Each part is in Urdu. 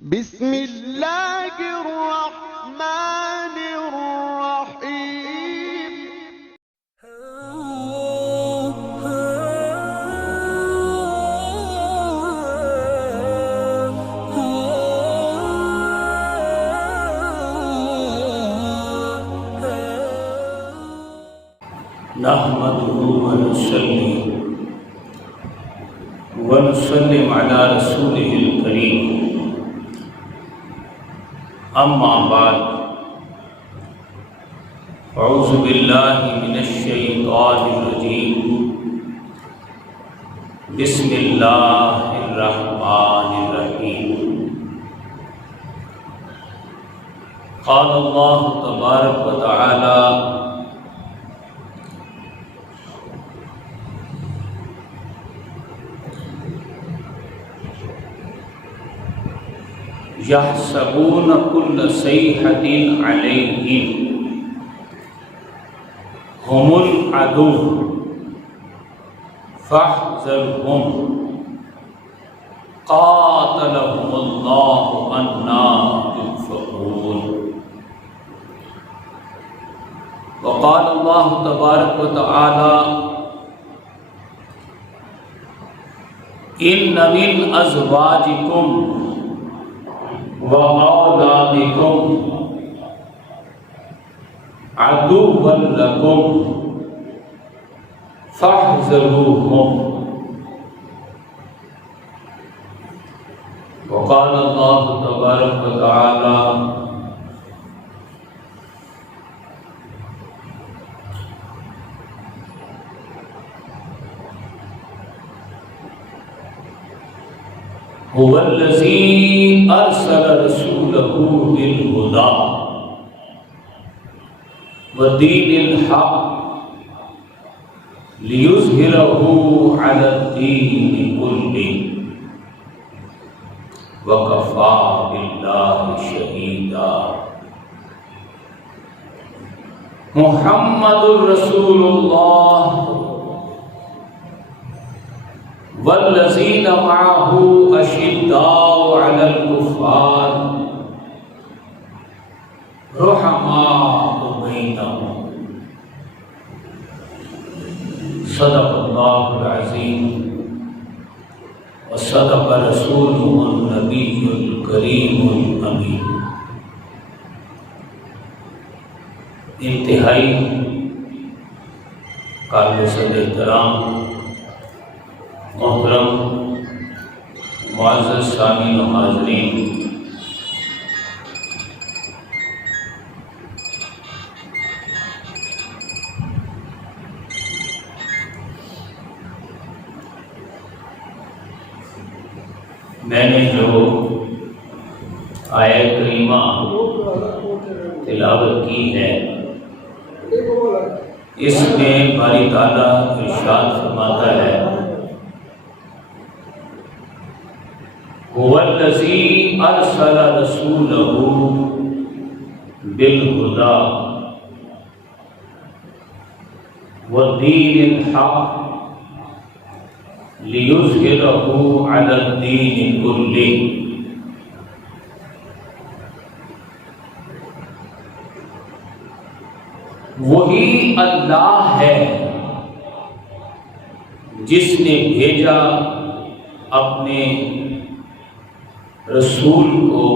بسم اللہ الرحمن الرحیم۔ نحمده ونسلم على رسوله الكريم، اما بعد، اعوذ باللہ من الشیطان الرجیم، بسم اللہ الرحمن الرحیم۔ قال اللہ تبارک و تعالی: یحسبون کل صیحۃ علیہم هم العدو فاحذرهم قاتلهم اللہ انا یؤفکون۔ وقال اللہ تبارک و تعالی: ان من ازواجکم وَأَوْلَادِكُمْ عَدُوًّا لَكُمْ فَاحْذَرُوهُمْ۔ وقال اللہ تبارک و تعالی: هو الذی ارسل رسوله بالهدى ودین الحق لیظہرہ علی الدین کلہ وکفی باللہ شہیدا۔ محمد رسول اللہ والذین معہ اشداء علی الکفار رحماء بینہم۔ صدق اللہ العظیم وصدق رسولہ النبی الکریم الامین۔ انتہائی قابل صد احترام محترم معزز سامعین و حاضرین، میں نے جو آیت کریمہ تلاوت کی ہے، اس میں باری تعالیٰ ارشاد فرماتا ہے: هو الذی ارسل رسولہ بالہدی ودین الحق لیظہرہ علی الدین کلہ۔ وہی اللہ ہے جس نے بھیجا اپنے رسول کو،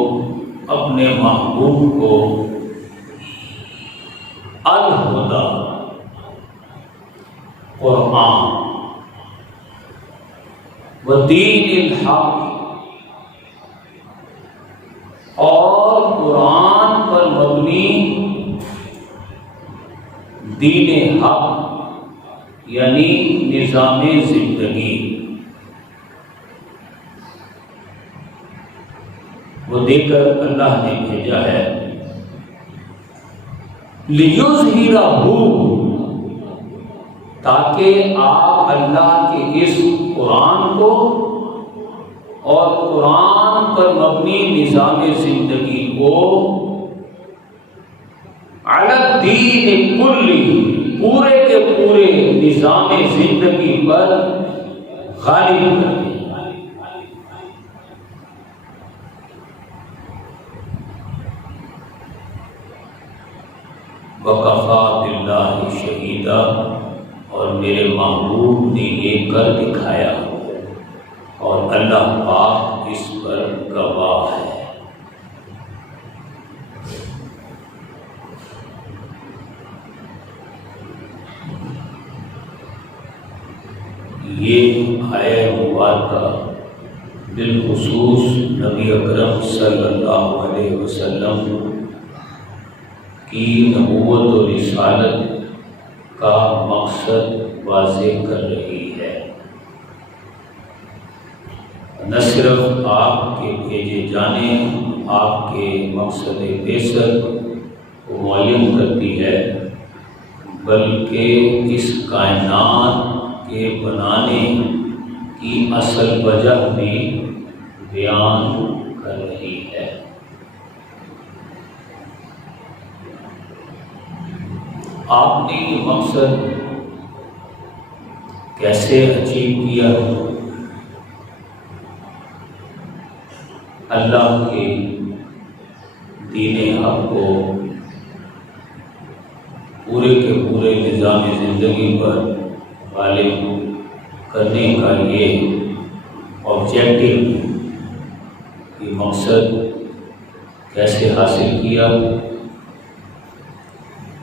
اپنے محبوب کو، الہدی قرآن ودین الحق، اور قرآن پر مبنی دین حق یعنی نظام زندگی، وہ دے کر اللہ نے بھیجا ہے۔ لیظہرہ، تاکہ آپ اللہ کے اس قرآن کو اور قرآن پر مبنی نظام زندگی کو علی الدین کلہ، پورے کے پورے نظام زندگی پر غالب کر دیں۔ وَكَفَى بِاللَّهِ شَهِيدًا، اور میرے محبوب نے یہ کر دکھایا اور اللہ پاک اس پر گواہ ہے۔ یہ آیہ مبارکہ بالخصوص نبی اکرم صلی اللہ علیہ وسلم کی نبوت و رسالت کا مقصد واضح کر رہی ہے۔ نہ صرف آپ کے بھیجے جانے، آپ کے مقصد بعثت کو معلوم کرتی ہے، بلکہ اس کائنات کے بنانے کی اصل وجہ بھی بیان کر رہی ہے۔ آپ نے یہ مقصد کیسے اچیو کیا؟ اللہ کے دین حق کو پورے کے پورے نظام زندگی پر غالب کرنے کا یہ آبجیکٹو، یہ مقصد کیسے حاصل کیا،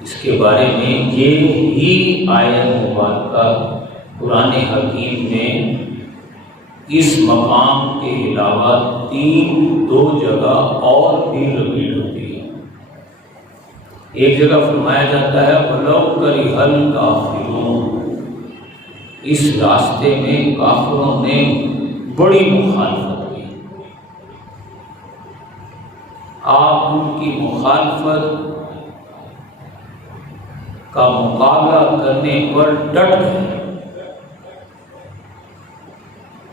اس کے بارے میں یہی آیت مبارکہ قرآن حکیم میں اس مقام کے علاوہ دو جگہ اور بھی ریپیٹ ہوتی ہے۔ ایک جگہ فرمایا جاتا ہے وَلَوْ كَرِهَ الْكَافِرُونَ، اس راستے میں کافروں نے بڑی مخالفت کی، آپ ان کی مخالفت کا مقابلہ کرنے پر ڈٹ گئے،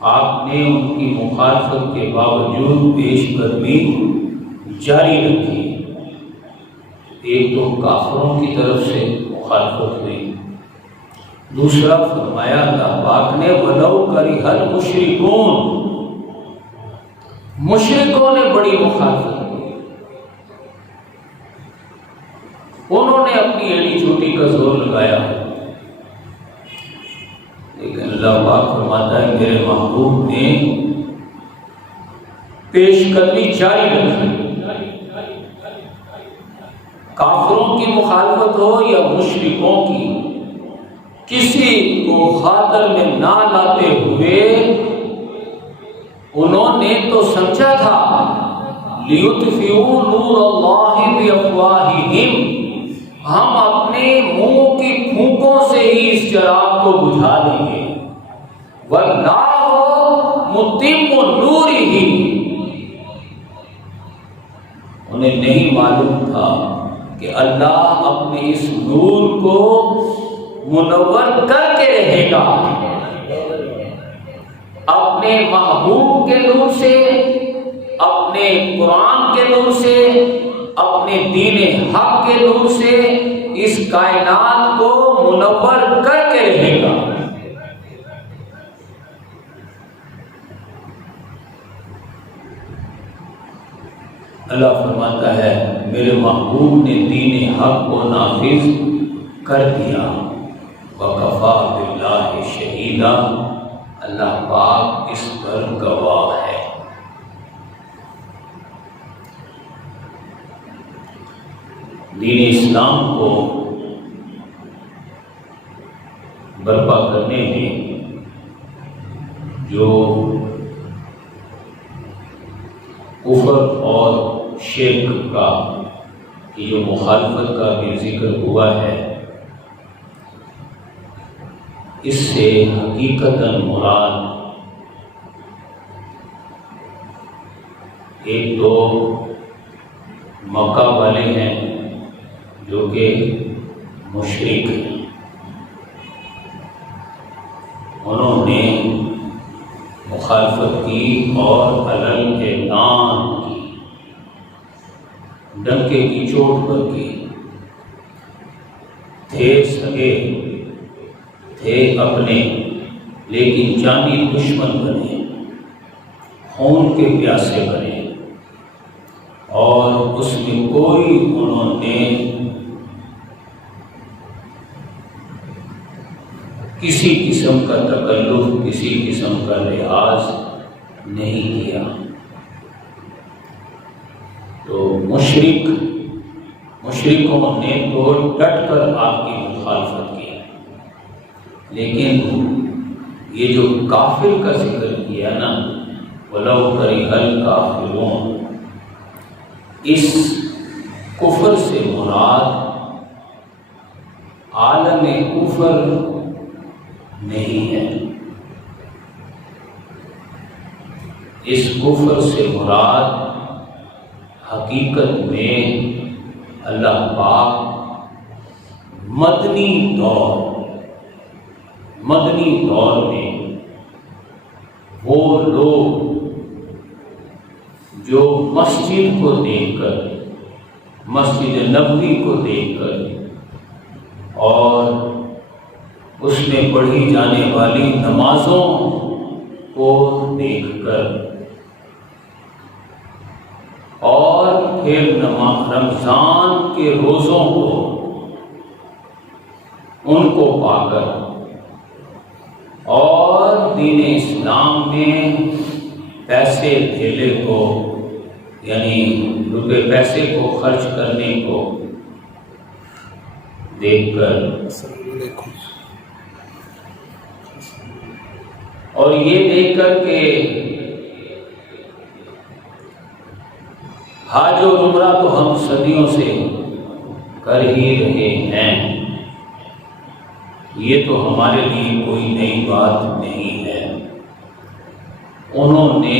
آپ نے ان کی مخالفت کے باوجود پیش قدمی جاری رکھی۔ ایک تو کافروں کی طرف سے مخالفت ہوئی، دوسرا فرمایا اللہ پاک نے وَلَوْ كَرِهَ الْمُشْرِكُونَ، مشرکوں نے بڑی مخالفت کی، انہوں نے اپنی ایڑی چوٹی کا زور لگایا، لیکن اللہ پاک فرماتا ہے میرے محبوب نے پیش قدمی جاری رکھی۔ کافروں کی مخالفت ہو یا مشرکوں کی، کسی کو خاطر میں نہ لاتے ہوئے انہوں نے تو سمجھا تھا لِيُطْفِئُوا نُورَ اللَّهِ بِأَفْوَاهِهِمْ، ہم اپنے منہ کی پھونکوں سے ہی اس چراغ کو بجھا دیں گے، وَاللَّهُ مُتِمُّ نُورِهِ، انہیں نہیں معلوم تھا کہ اللہ اپنے اس نور کو منور کر کے رہے گا، اپنے محبوب کے نور سے، اپنے قرآن کے نور سے، اپنے دین حق کے نور سے اس کائنات کو منور کر کے رہے گا۔ اللہ فرماتا ہے میرے محبوب نے دین حق کو نافذ کر دیا، وَكَفَى بِاللَّهِ شَهِيدًا، اللہ پاک اس پر گواہ ہے۔ دین اسلام کو برپا کرنے میں جو کفر اور شرک کا کی جو مخالفت کا بھی ذکر ہوا ہے، اس سے حقیقتاً مراد ایک دو مکہ والے ہیں جو کہ مشرک ہیں، انہوں نے مخالفت کی اور علل اعلان کی، ڈنکے کی چوٹ پر کی، تھے سگے، تھے اپنے، لیکن جانی دشمن بنے، خون کے پیاسے بنے، اور اس میں کوئی انہوں نے کسی قسم کا تکلف، کسی قسم کا لحاظ نہیں کیا۔ تو مشرکوں نے تو ڈٹ کر آپ کی مخالفت کی، لیکن یہ جو کافر کا ذکر کیا نا، وَلَوْ كَرِهَ الْكَافِرُونَ، اس کفر سے مراد عالم کفر نہیں ہے، اس کفر سے مراد حقیقت میں اللہ پاک مدنی دور میں وہ لوگ جو مسجد کو دیکھ کر، مسجد نبوی کو دیکھ کر اور اس میں پڑھی جانے والی نمازوں کو دیکھ کر اور پھر رمضان کے روزوں کو ان کو پا کر اور دین اسلام میں پیسے دھیلے کو، یعنی روپے پیسے کو خرچ کرنے کو دیکھ کر اور یہ دیکھ کر کہ حج اور عمرہ تو ہم صدیوں سے کر ہی رہے ہیں، یہ تو ہمارے لیے کوئی نئی بات نہیں ہے، انہوں نے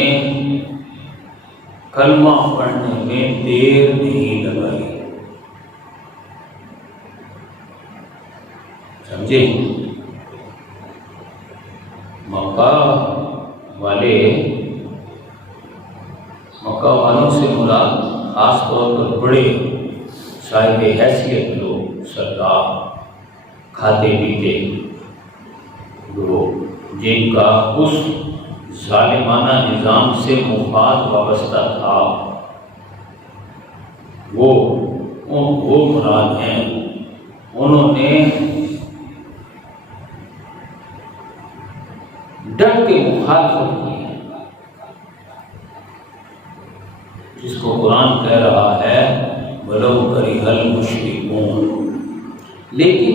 کلمہ پڑھنے میں دیر نہیں لگائی، سمجھے؟ مکہ والوں سے مراد خاص طور پر بڑے صاحب حیثیت لوگ، سردار، کھاتے پیتے لوگ، جن کا اس ظالمانہ نظام سے مفاد وابستہ تھا، وہ مراد ہیں۔ انہوں نے ڈٹ کے مخالفت کی، جس کو قرآن کہہ رہا ہے وَلَوْ كَرِهَ الْمُشْرِكُونَ۔ لیکن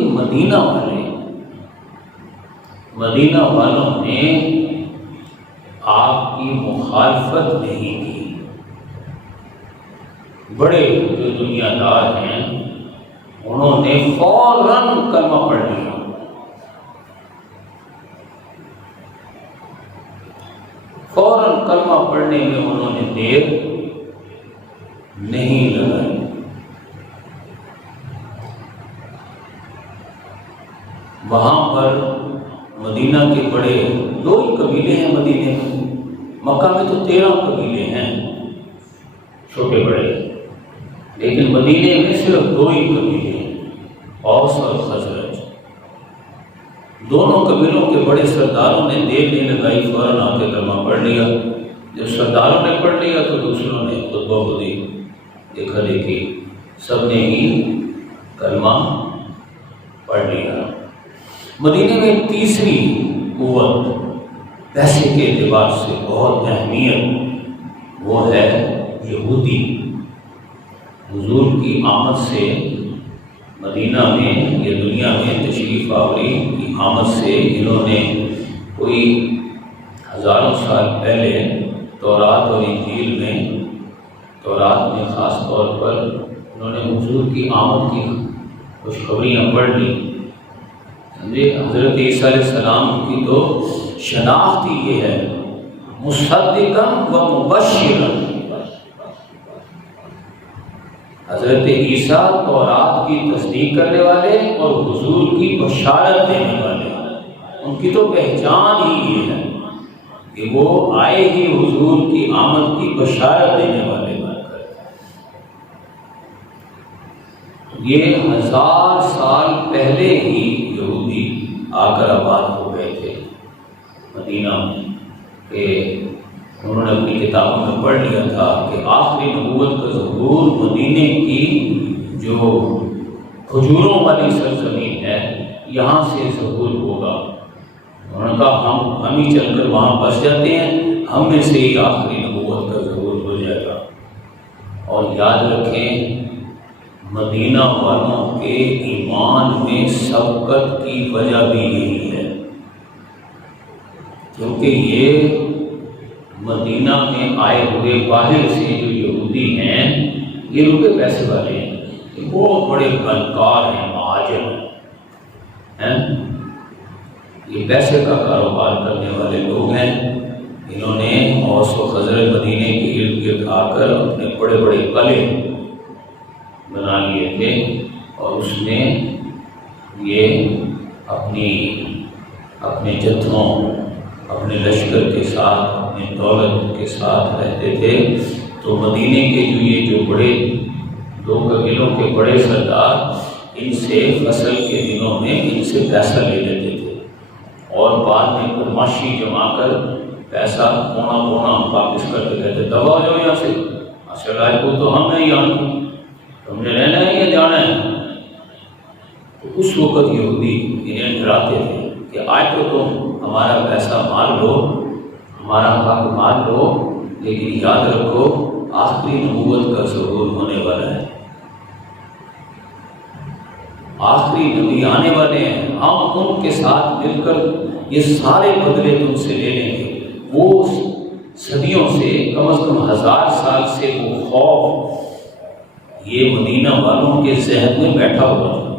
مدینہ والوں نے آپ کی مخالفت نہیں کی، بڑے جو دنیا دار ہیں انہوں نے فوراً کلمہ پڑھ لیا، فوراً کلمہ پڑھنے میں انہوں نے دیر نہیں لگائی۔ وہاں پر مدینہ کے بڑے 2 ہی قبیلے ہیں، مدینے میں، مکہ میں تو 13 قبیلے ہیں چھوٹے بڑے، لیکن مدینے میں صرف 2 ہی قبیلے ہیں، اوس اور خزرج۔ دونوں قبیلوں کے بڑے سرداروں نے دیر نہیں لگائی، فوراً آ کے کلمہ پڑھ لیا۔ جب سرداروں نے پڑھ لیا تو دوسروں نے خطبہ خودی دیکھا دیکھی سب نے ہی کلمہ پڑھ لیا۔ مدینے میں تیسری قوت پیسے کے اعتبار سے بہت اہمیت، وہ ہے یہودی۔ حضور کی آمد سے مدینہ میں یا دنیا میں تشریف آوری کی آمد سے انہوں نے کوئی ہزاروں سال پہلے تورات اور انجیل میں، تورات میں خاص طور پر انہوں نے حضور کی آمد کی خوشخبریاں پڑھ لی۔ حضرت عیسیٰ علیہ السلام کی تو شناخت ہی یہ ہے، مصدقاً و مبشراً۔ حضرت عیسیٰ تورات کی تصدیق کرنے والے اور حضور کی بشارت دینے والے، ان کی تو پہچان ہی یہ ہے کہ وہ آئے ہی حضور کی آمد کی بشارت دینے والے بن کر۔ یہ 1000 سال پہلے ہی یہودی آ کر آباد ہو گئے تھے مدینہ میں، کہ انہوں نے اپنی کتابوں میں پڑھ لیا تھا کہ آخری نبوت کا ظہور مدینے کی جو کھجوروں والی سرزمین ہے یہاں سے ظہور ہوگا۔ انہوں نے کہا ہم ہی چل کر وہاں بس جاتے ہیں، ہم میں سے ہی آخری نبوت کا ظہور ہو جائے گا۔ اور یاد رکھیں مدینہ والوں کے ایمان میں سبقت کی وجہ بھی یہی ہے، کیونکہ یہ مدینہ میں آئے ہوئے باہر سے جو یہودی ہیں یہ ان کے پیسے والے ہیں، یہ بہت بڑے فنکار ہیں، مہاجر ہیں، یہ پیسے کا کاروبار کرنے والے لوگ ہیں۔ انہوں نے اوس و خزرج مدینے کے ارد گرد آ کر اپنے بڑے بڑے قلعے بنا لیے تھے، اور اس میں یہ اپنے جتھوں، اپنے لشکر کے ساتھ، اپنی دولت کے ساتھ رہتے تھے۔ تو مدینے کے جو بڑے دو قبیلوں کے بڑے سردار ان سے فصل کے دنوں میں ان سے پیسہ لے لیتے تھے، اور بعد میں بدماشی جما کر پیسہ پونا پونا واپس کرتے کہتے دبا جاؤ یہاں سے، اصل کو تو ہم نہیں آنتے، تم نے رہنا ہے یا جانا ہے۔ تو اس وقت یہودی انہیں ڈراتے تھے کہ آج تو تم ہمارا پیسہ مار لو، ہمارا حق مار لو، لیکن یاد رکھو آخری نبوت کا ظہور ہونے والا ہے، آخری نبی آنے والے ہیں، ہم ان کے ساتھ مل کر یہ سارے بدلے تم سے لے لیں گے۔ وہ صدیوں سے، کم از کم 1000 سال سے وہ خوف یہ مدینہ والوں کے ذہن میں بیٹھا ہوا تھا۔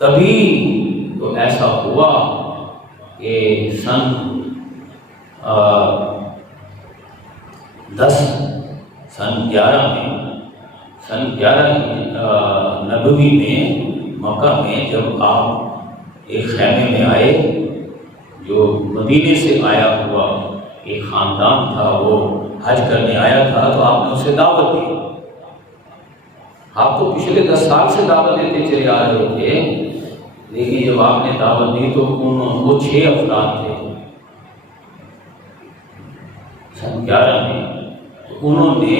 تبھی تو ایسا ہوا کہ سن 11 نبوی میں مکہ میں جب آپ ایک خیمے میں آئے، جو مدینے سے آیا ہوا ایک خاندان تھا، وہ حج کرنے آیا تھا، تو آپ نے اسے دعوت دی۔ آپ تو پچھلے 10 سال سے دعوت دیتے چلے آ رہے تھے، لیکن جب آپ نے دعوت دی تو وہ 6 افراد تھے سن 11 میں۔ تو انہوں نے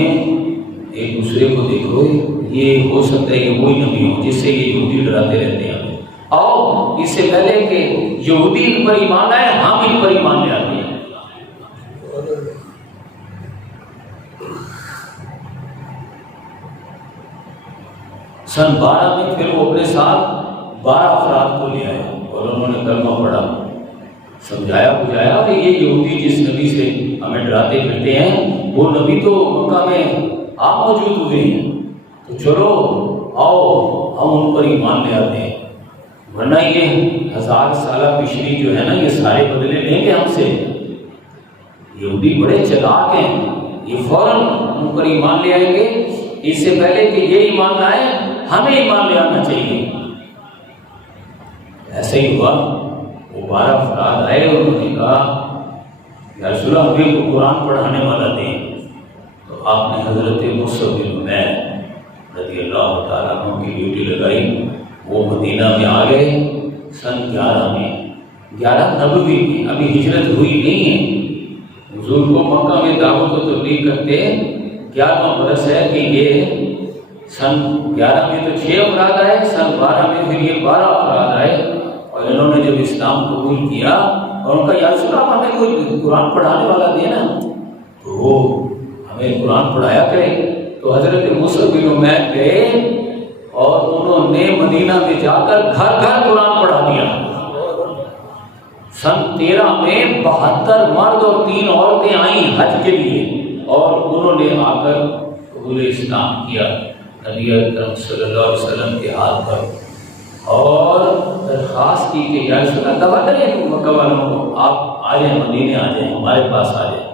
ایک دوسرے کو دیکھو، یہ ہو سکتا ہے کہ وہی نبی ہو جس سے یہ یہودی ڈراتے رہتے ہیں، آؤ اس سے پہلے کہ یہودی ان پر ایمان لائے ہم ان پر ایمان لے آتے ہیں۔ سن 12 میں پھر وہ اپنے ساتھ 12 افراد کو لے آئے اور انہوں نے کلمہ پڑھا، سمجھایا بجھایا کہ یہ یہودی جس نبی سے ہمیں ڈراتے پھرتے ہیں وہ نبی تو مکہ میں آپ موجود ہوئے ہیں، تو چلو آؤ ہم ان پر ایمان لے آتے ہیں، ورنہ یہ 1000 سالہ پچھلی جو ہے نا یہ سارے بدلے لیں گے ہم سے۔ یہودی بڑے چلاک ہیں، یہ فوراً ان پر ایمان لے آئیں گے، اس سے پہلے کہ یہ ایمان لائیں ہمیں ایمان لے آنا چاہیے۔ ایسے ہی ہوا، وہ 12 افراد آئے، انہوں نے کہا یا رسول اللہ ہمیں کو قرآن پڑھانے والا دیں۔ تو آپ نے حضرت مصعب بن عمیر رضی اللہ تعالیٰ عنہ کی ڈیوٹی لگائی، وہ مدینہ میں آ گئے سن 11 میں، 11 نبوی میں، ابھی ہجرت ہوئی نہیں ہے۔ حضور کو مکہ میں دعوت و تبلیغ کرتے 11واں برس ہے کہ یہ سن 11 میں تو 6 افراد آئے، سن 12 میں پھر یہ 12 افراد آئے، اور انہوں نے جب اسلام قبول کیا اور ان کا یا رسول اللہ ہمیں کوئی قرآن پڑھانے والا دے نا، تو وہ ہمیں قرآن پڑھایا کرے۔ تو حضرت مصعب بن عمیر گئے اور انہوں نے مدینہ میں جا کر گھر گھر قرآن پڑھا دیا۔ سن 13 میں 72 مرد اور 3 عورتیں آئیں حج کے لیے، اور انہوں نے آ کر قبول اسلام کیا نبی اکرم صلی اللہ علیہ وسلم کے ہاتھ پر، اور درخواست کی کہ یا رسول اللہ دعوت کریں مکہ والوں کو، آپ آ جائیں مدینے آ جائیں، ہمارے پاس آ جائیں،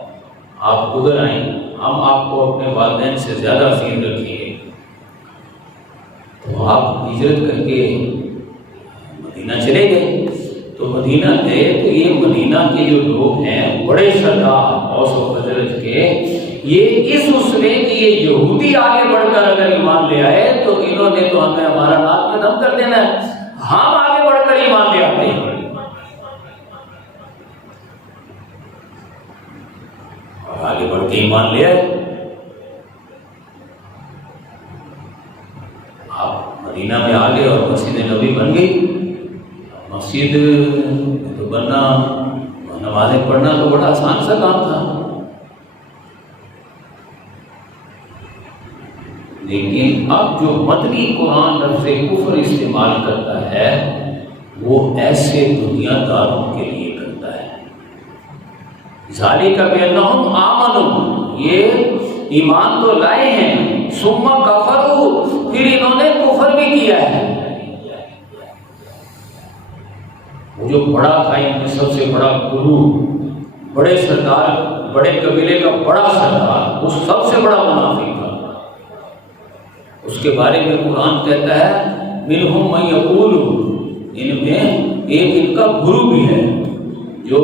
آپ ادھر آئیں، ہم آپ کو اپنے والدین سے زیادہ عزیز رکھیں گے۔ تو آپ ہجرت کر کے مدینہ چلے گئے۔ تو مدینہ گئے تو یہ مدینہ کے جو لوگ ہیں بڑے سردار اوس و خزرج کے، یہ اس اسوے کہ یہ یہودی آگے بڑھ کر اگر ایمان لے آئے تو انہوں نے تو ہمیں ہمارا ناک میں دم کر دینا ہے، ہم آگے بڑھ کر ایمان لے آتے ہیں، اور آگے بڑھ کے ایمان لے آئے۔ آپ مدینہ میں آ گئے اور مسجد نبی بن گئی۔ مسجد تو ورنہ نمازیں پڑھنا تو بڑا آسان سا کام تھا. لیکن اب جو مدنی قرآن لفظ کفر استعمال کرتا ہے وہ ایسے دنیا داروں کے لیے کرتا ہے. ذالک بانہم آمنوا، یہ ایمان تو لائے ہیں، ثم کفروا، پھر انہوں نے کفر بھی کیا ہے. وہ جو بڑا تھا ان میں سب سے بڑا گرو، بڑے سردار، بڑے قبیلے کا بڑا سردار، وہ سب سے بڑا منافق تھا. اس کے بارے میں قرآن کہتا ہے منہم من یقول، ان میں ایک ان کا گرو بھی ہے جو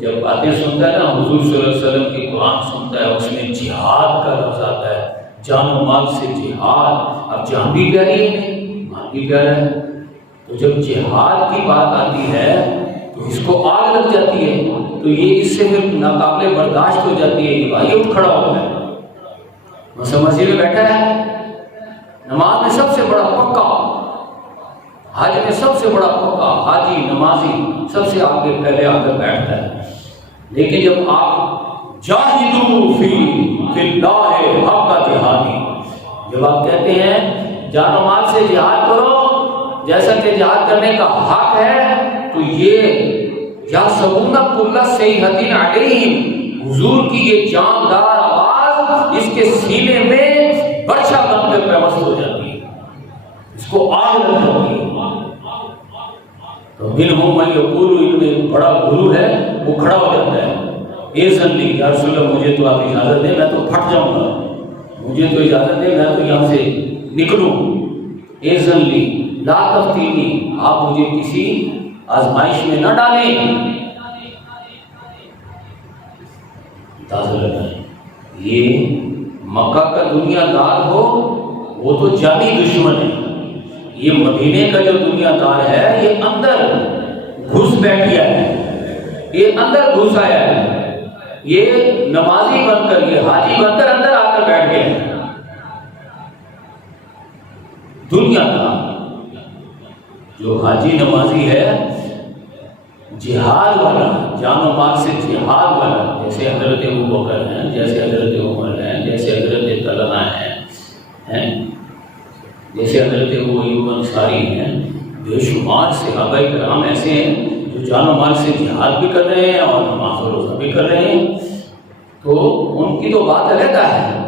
جب باتیں سنتا ہے نا حضور صلی اللہ علیہ وسلم کی قرآن سنتا ہے، اس میں جہاد کا لفظ آتا ہے، جان و مال سے جہاد. اب جان بھی پیاری ہے نہیں، مال بھی پیارا ہے. تو جب جہاد کی بات آتی ہے تو اس کو آگ لگ جاتی ہے، تو یہ اس سے پھر ناقابل برداشت ہو جاتی ہے. یہ بھائی اٹھ کھڑا ہوتا ہے، مسجد میں بیٹھا ہے، نماز میں سب سے بڑا پکا، حج میں سب سے بڑا پکا حاجی نمازی سب سے آگے پہلے آ کر بیٹھتا ہے. لیکن جب آپ جاہدوا فی اللہ حق جہادی، جب آپ کہتے ہیں جان و مال سے جہاد کرو جیسا کہ جہاد کرنے کا حق ہے، تو یہ یا سبون کل صیحۃ علیہم، حضور کی یہ جاندار آواز اس کے سینے میں برچھا بن کر پیوست ہو جاتی ہے، اس کو آگ لگ جاتی ہے. تو منہم من یقول، ان میں بڑا گرو ہے وہ کھڑا ہو جاتا ہے، اذن لی یا رسول اللہ، مجھے تو آپ اجازت دیں، میں تو پھٹ جاؤں گا، مجھے تو اجازت دیں، میں تو یہاں سے نکلوں. اذن لی لا تفتینی، آپ مجھے کسی آزمائش میں نہ ڈالیں. اندازہ لگائیں، یہ مکہ کا دنیا دار ہو وہ تو جانی دشمن ہے، یہ مدینے کا جو دنیا دار ہے یہ اندر گھس بیٹھ گیا ہے، یہ اندر گھس آیا ہے، یہ نمازی بن کر، یہ حاجی بن کر اندر آ کر بیٹھ گیا ہے. دنیا دار جو حاجی نمازی ہے، جہاد والا، جان و مال سے جہاد والا، جیسے حضرت ابوبکر ہیں، جیسے حضرت عمر ہیں، جیسے حضرت طلحہ ہیں، جیسے حضرت ابو ایوب انصاری ہیں، بے شمار صحابہ کرام ایسے ہیں جو جان و مال سے جہاد بھی کر رہے ہیں اور نماز و روزہ بھی کر رہے ہیں. تو ان کی تو بات علیحدہ ہے.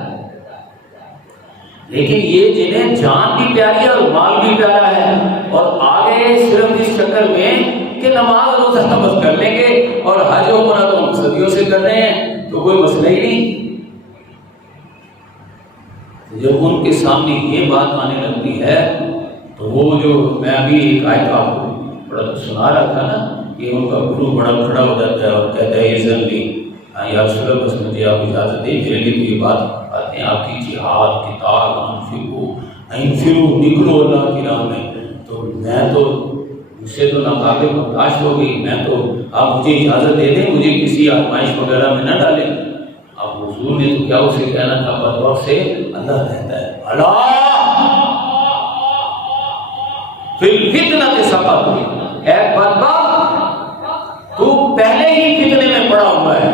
لیکن یہ جنہیں جان بھی پیاری ہے اور مال بھی پیارا ہے، اور آگے صرف اس چکر میں کہ نماز روزہ بس کر لیں گے اور حج و عمرہ تو ہم صدیوں سے کر رہے ہیں تو کوئی مسئلہ ہی نہیں. جب ان کے سامنے یہ بات آنے لگتی ہے تو وہ جو میں ابھی ایک آیت آپ کو بڑا سنا رہا تھا نا، کہ ان کا گرو بڑا کھڑا ہو جاتا ہے اور کہتا ہے اذن لی یا رسول اللہ، بس مجھے آپ اجازت دیں، میرے لیے تو یہ بات آتے ہیں آپ کی جہاد کتاب انفروا، نکلو اللہ کی راہ میں. تو میں تو مجھ سے تو ناقابل برداشت ہو گئی، میں تو آپ مجھے اجازت دے دیں، مجھے کسی آزمائش وغیرہ میں نہ ڈالیں. اب حضور نے تو کیا اسے کہنا تھا، بدبخت سے اللہ کہتا ہے اللہ فی الفتنہ سقط، اے بدبخت تو پہلے ہی فتنے میں پڑا ہوا ہے.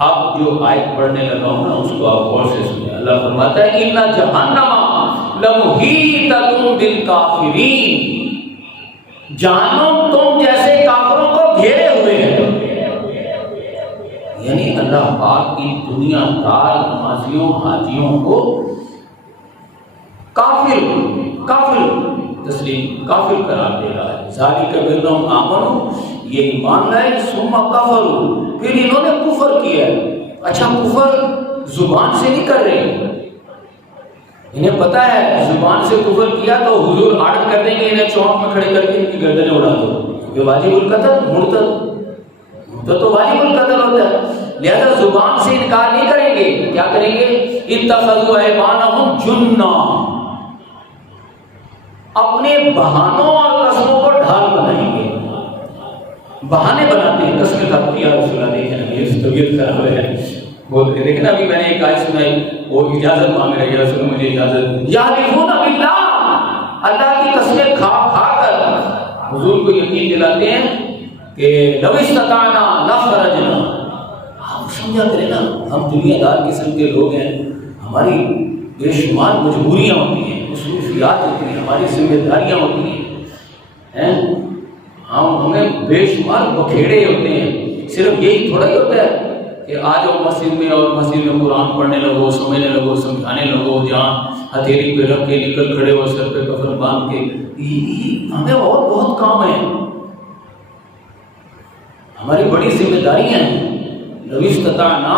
اب جو آیت پڑھنے لگا ہوں نا اس کو آپ غور سے سنیں. اللہ فرماتا ہے ان جہنم لمحیطۃ بالکافرین، جہنم تم جیسے کافروں کو گھیرے ہوئے ہے. یعنی اللہ پاک کی دنیا دار نمازیوں حاجیوں کو کافر تسلیم کافر قرار دے رہا ہے. ذالک بانہم آمنوا، یہ ایمان لائے، ثم کفروا، پھر انہوں نے کفر کیا ہے. اچھا کفر زبان سے نہیں کر رہے، انہیں پتا ہے زبان سے کفر کیا تو حضور آرڈر کر دیں گے انہیں چوک میں کھڑے کر کے ان کی گردنیں اڑا دو، یہ واجب القتل، مرتد تو واجب القتل ہوتا ہے. لہذا زبان سے انکار نہیں کریں گے، کیا کریں گے؟ اتخذوا ایمانہم جنہ، اپنے بہانوں اور قسموں کو ڈھال بنائیں گے. بہانے بناتے ہیں، قسمیں کھاتے ہیں، یا رسول اللہ دیکھیں یہ طبیعت خراب ہے، وہ دیکھیں ابھی میں نے ایک آیت سنائی، وہ اجازت مانگ رہے ہیں، یا رسول اللہ مجھے اجازت. یحلفون باللہ، اللہ کی قسمیں کھا کھا کر حضور کو یقین دلاتے ہیں کہ لو استطعنا لخرجنا. آپ سمجھا کریں نا، ہم دنیا دار قسم کے لوگ ہیں، ہماری بے شمار مجبوریاں ہوتی ہیں، مصروفیات ہوتی ہیں، ہماری ذمہ داریاں ہوتی ہیں، ہمیں بے شمار بکھیڑے ہوتے ہیں. صرف یہی تھوڑا ہی ہوتا ہے کہ آ جاؤ مسجد میں اور مسجد میں قرآن پڑھنے لگو، سمجھنے لگو، سمجھانے لگو، جہاں ہتھیلی پہ رکھ کے نکل کھڑے ہو، سر پہ کفن باندھ کے. ہمیں اور بہت کام ہے، ہماری بڑی ذمہ داریاں ہیں. لو استطعنا،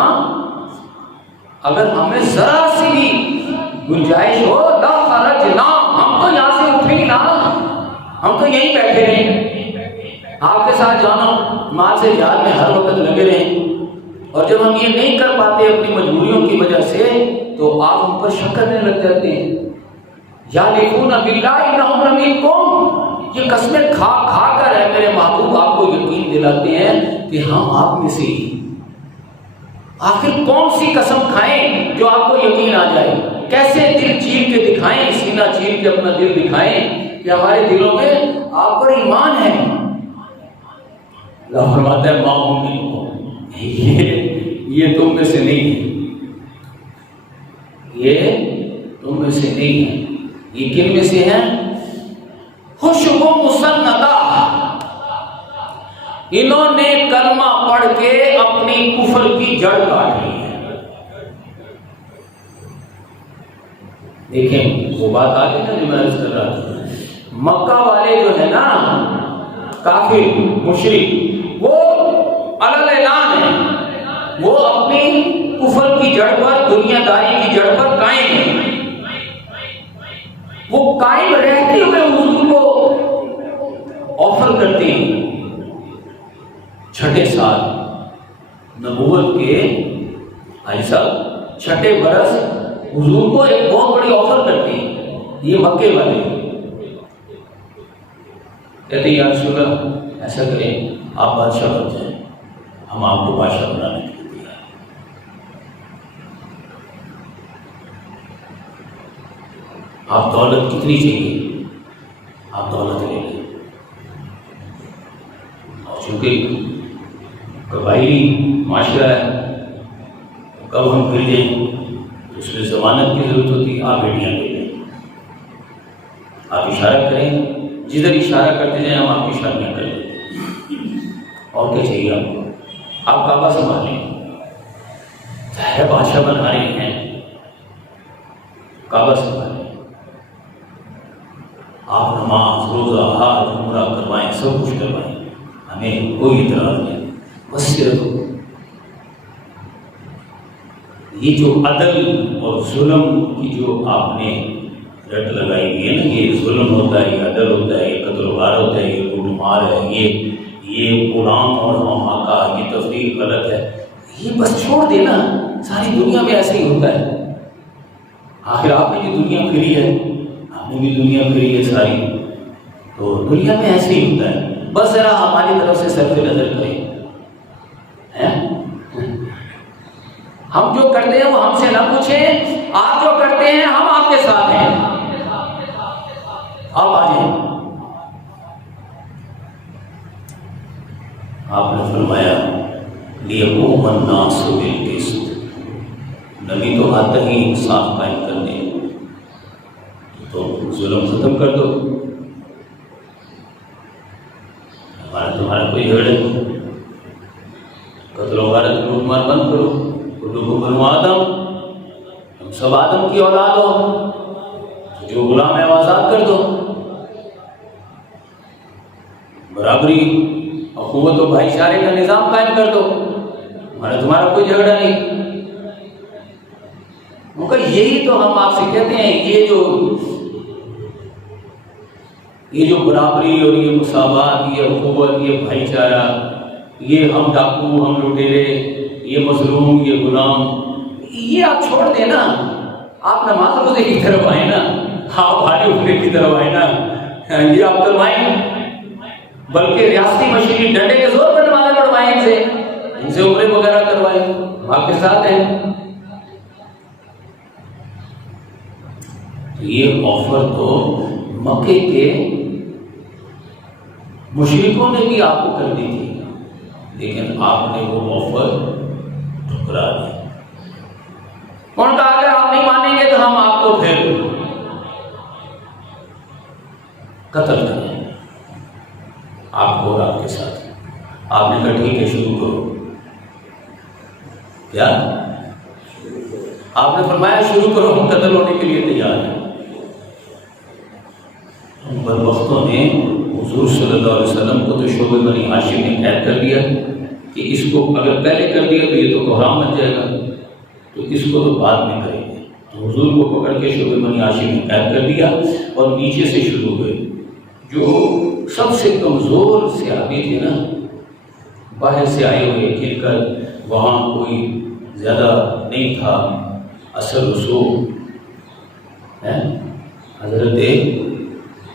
اگر ہمیں ذرا سی بھی گنجائش ہو، لخرجنا، ہم تو یہاں سے اٹھیں گے نا، ہم تو یہیں بیٹھے رہیں، آپ کے ساتھ جانا مال سے جہاد میں ہر وقت لگے رہیں. اور جب ہم یہ نہیں کر پاتے اپنی مجبوریوں کی وجہ سے تو آپ ہم پر شک کرنے لگ جاتے ہیں. یحلفون باللہ انہم لمنکم، یہ قسمیں کھا کھا کر ہے میرے محبوب آپ کو یقین دلاتے ہیں کہ ہم آپ میں سے ہی. آخر کون سی قسم کھائیں جو آپ کو یقین آ جائے؟ کیسے دل چیر کے دکھائیں، سینہ چیر کے اپنا دل دکھائیں کہ ہمارے دلوں میں آپ پر ایمان ہے. اللہ فرماتا ہے ما ہم منکم، یہ تم میں سے نہیں ہے، یہ تم میں سے نہیں ہے. یہ کن میں سے ہیں؟ خشب مسندہ، انہوں نے کلمہ پڑھ کے اپنی کفر کی جڑ کاٹ لی ہے. دیکھیں وہ بات آ گئی نا جو میں عرض کر رہا تھا، مکہ والے جو ہے نا کافر مشرک، وہ علل اعلان ہے، وہ اپنی کفر کی جڑ پر، دنیا داری کی جڑ پر قائم ہے. وہ قائم رہتے ہوئے حضور کو آفر کرتے ہیں. چھٹے سال نبوت کے چھٹے برس حضور کو ایک بہت بڑی آفر کرتے ہیں یہ مکے والے. کہتے ہیں یا رسول اللہ ایسا کریں آپ بادشاہ بن جائیں، ہم آپ کو بادشاہ بنانے کے لیے تیار ہیں. آپ دولت کتنی چاہیے آپ دولت لے لیں. اور چونکہ قبائلی معاشرہ ہے، کب ہم پھر جائیں تو اس میں ضمانت کی ضرورت ہوتی ہے. آپ بیٹیاں لے لیں، آپ اشارہ کریں، جدھر اشارہ کرتے جائیں ہم آپ کی شادیاں کر لیتے ہیں. اور کیا چاہیے آپ کو؟ آپ کعبہ سنبھالیں، چاہے بادشاہ بنا رہے ہیں کعبہ سنبھالیں. آپ نماز روزہ حج عمرہ کروائیں، سب کچھ کروائیں، ہمیں کوئی اعتراض نہیں. بس صرف یہ جو عدل اور ظلم کی جو آپ نے رٹ لگائی ہوئی ہے نا، یہ ظلم ہوتا ہے، یہ عدل ہوتا ہے، یہ قتل و غار ہوتا ہے، یہ لوٹ مار ہے، یہ غلام اور آقا، یہ تفریق غلط ہے، یہ بس چھوڑ دینا. ساری دنیا میں ایسے ہی ہوتا ہے. آخر آپ نے بھی دنیا پھری ہے، آپ نے بھی دنیا پھری ہے ساری، تو دنیا میں ایسے ہی ہوتا ہے. بس ذرا ہماری طرف سے صرف نظر کریں، ہم جو کرتے ہیں وہ ہم سے نہ پوچھیں، آپ جو کرتے ہیں ہم آپ کے ساتھ ہیں. آپ آ جائیں. آپ نے فرمایا لیقوم الناس بالقسط، نبی تو آتا ہی انصاف قائم کرنے، تو ظلم ختم کر دو. تمہارا کوئی جھگڑا نہیں، قتل و غارت لوٹ مار بند کرو. کلکم بنو آدم، ہم سب آدم کی اولاد ہو، جو غلام ہے آزاد کر دو. برابری اخوت و بھائی چارے کا نظام قائم کر دو. تمہارا کوئی جھگڑا نہیں. مگر یہی تو ہم آپ سے کہتے ہیں، یہ جو برابری اور یہ مساوات، یہ اخوت، یہ بھائی چارہ، یہ ہم ڈاکو، ہم لٹیرے، یہ مظلوم، یہ غلام، یہ آپ چھوڑ دیں نا. آپ نماز روزے کی طرف آئیں نا، آپ بھاری اٹھنے کی طرف آئیں نا. یہ آپ کروائیں، بلکہ ریاستی مشینی ڈنڈے کے زور پر نمازیں پڑھوائیں، ان سے عمرے وغیرہ کروائیں، آپ کے ساتھ ہیں. یہ آفر تو مکے کے مشرکوں نے بھی آپ کو کر دی تھی، لیکن آپ نے وہ آفر ٹھکرا دی۔ انہوں نے کہا اگر آپ نہیں مانیں گے تو ہم آپ کو پھر قتل کریں آپ کو اور آپ کے ساتھ۔ آپ نے کہا ٹھیک ہے شروع کرو۔ کیا آپ نے فرمایا شروع کرو، ہم قتل ہونے کے لیے تیار ہیں۔ ان بدبختوں نے حضور صلی اللہ علیہ وسلم کو تو شعبہ بنی ہاشم نے قید کر دیا کہ اس کو اگر پہلے کر دیا تو یہ تو حرام بن جائے گا، تو اس کو تو بعد میں کریں گے۔ تو حضور کو پکڑ کے شعبہ بنی ہاشم نے قید کر دیا اور نیچے سے شروع ہوئے۔ جو سب سے کمزور صحابی تھے نا، باہر سے آئے ہوئے گر کر، وہاں کوئی زیادہ نہیں تھا اثر رسوخ، حضرت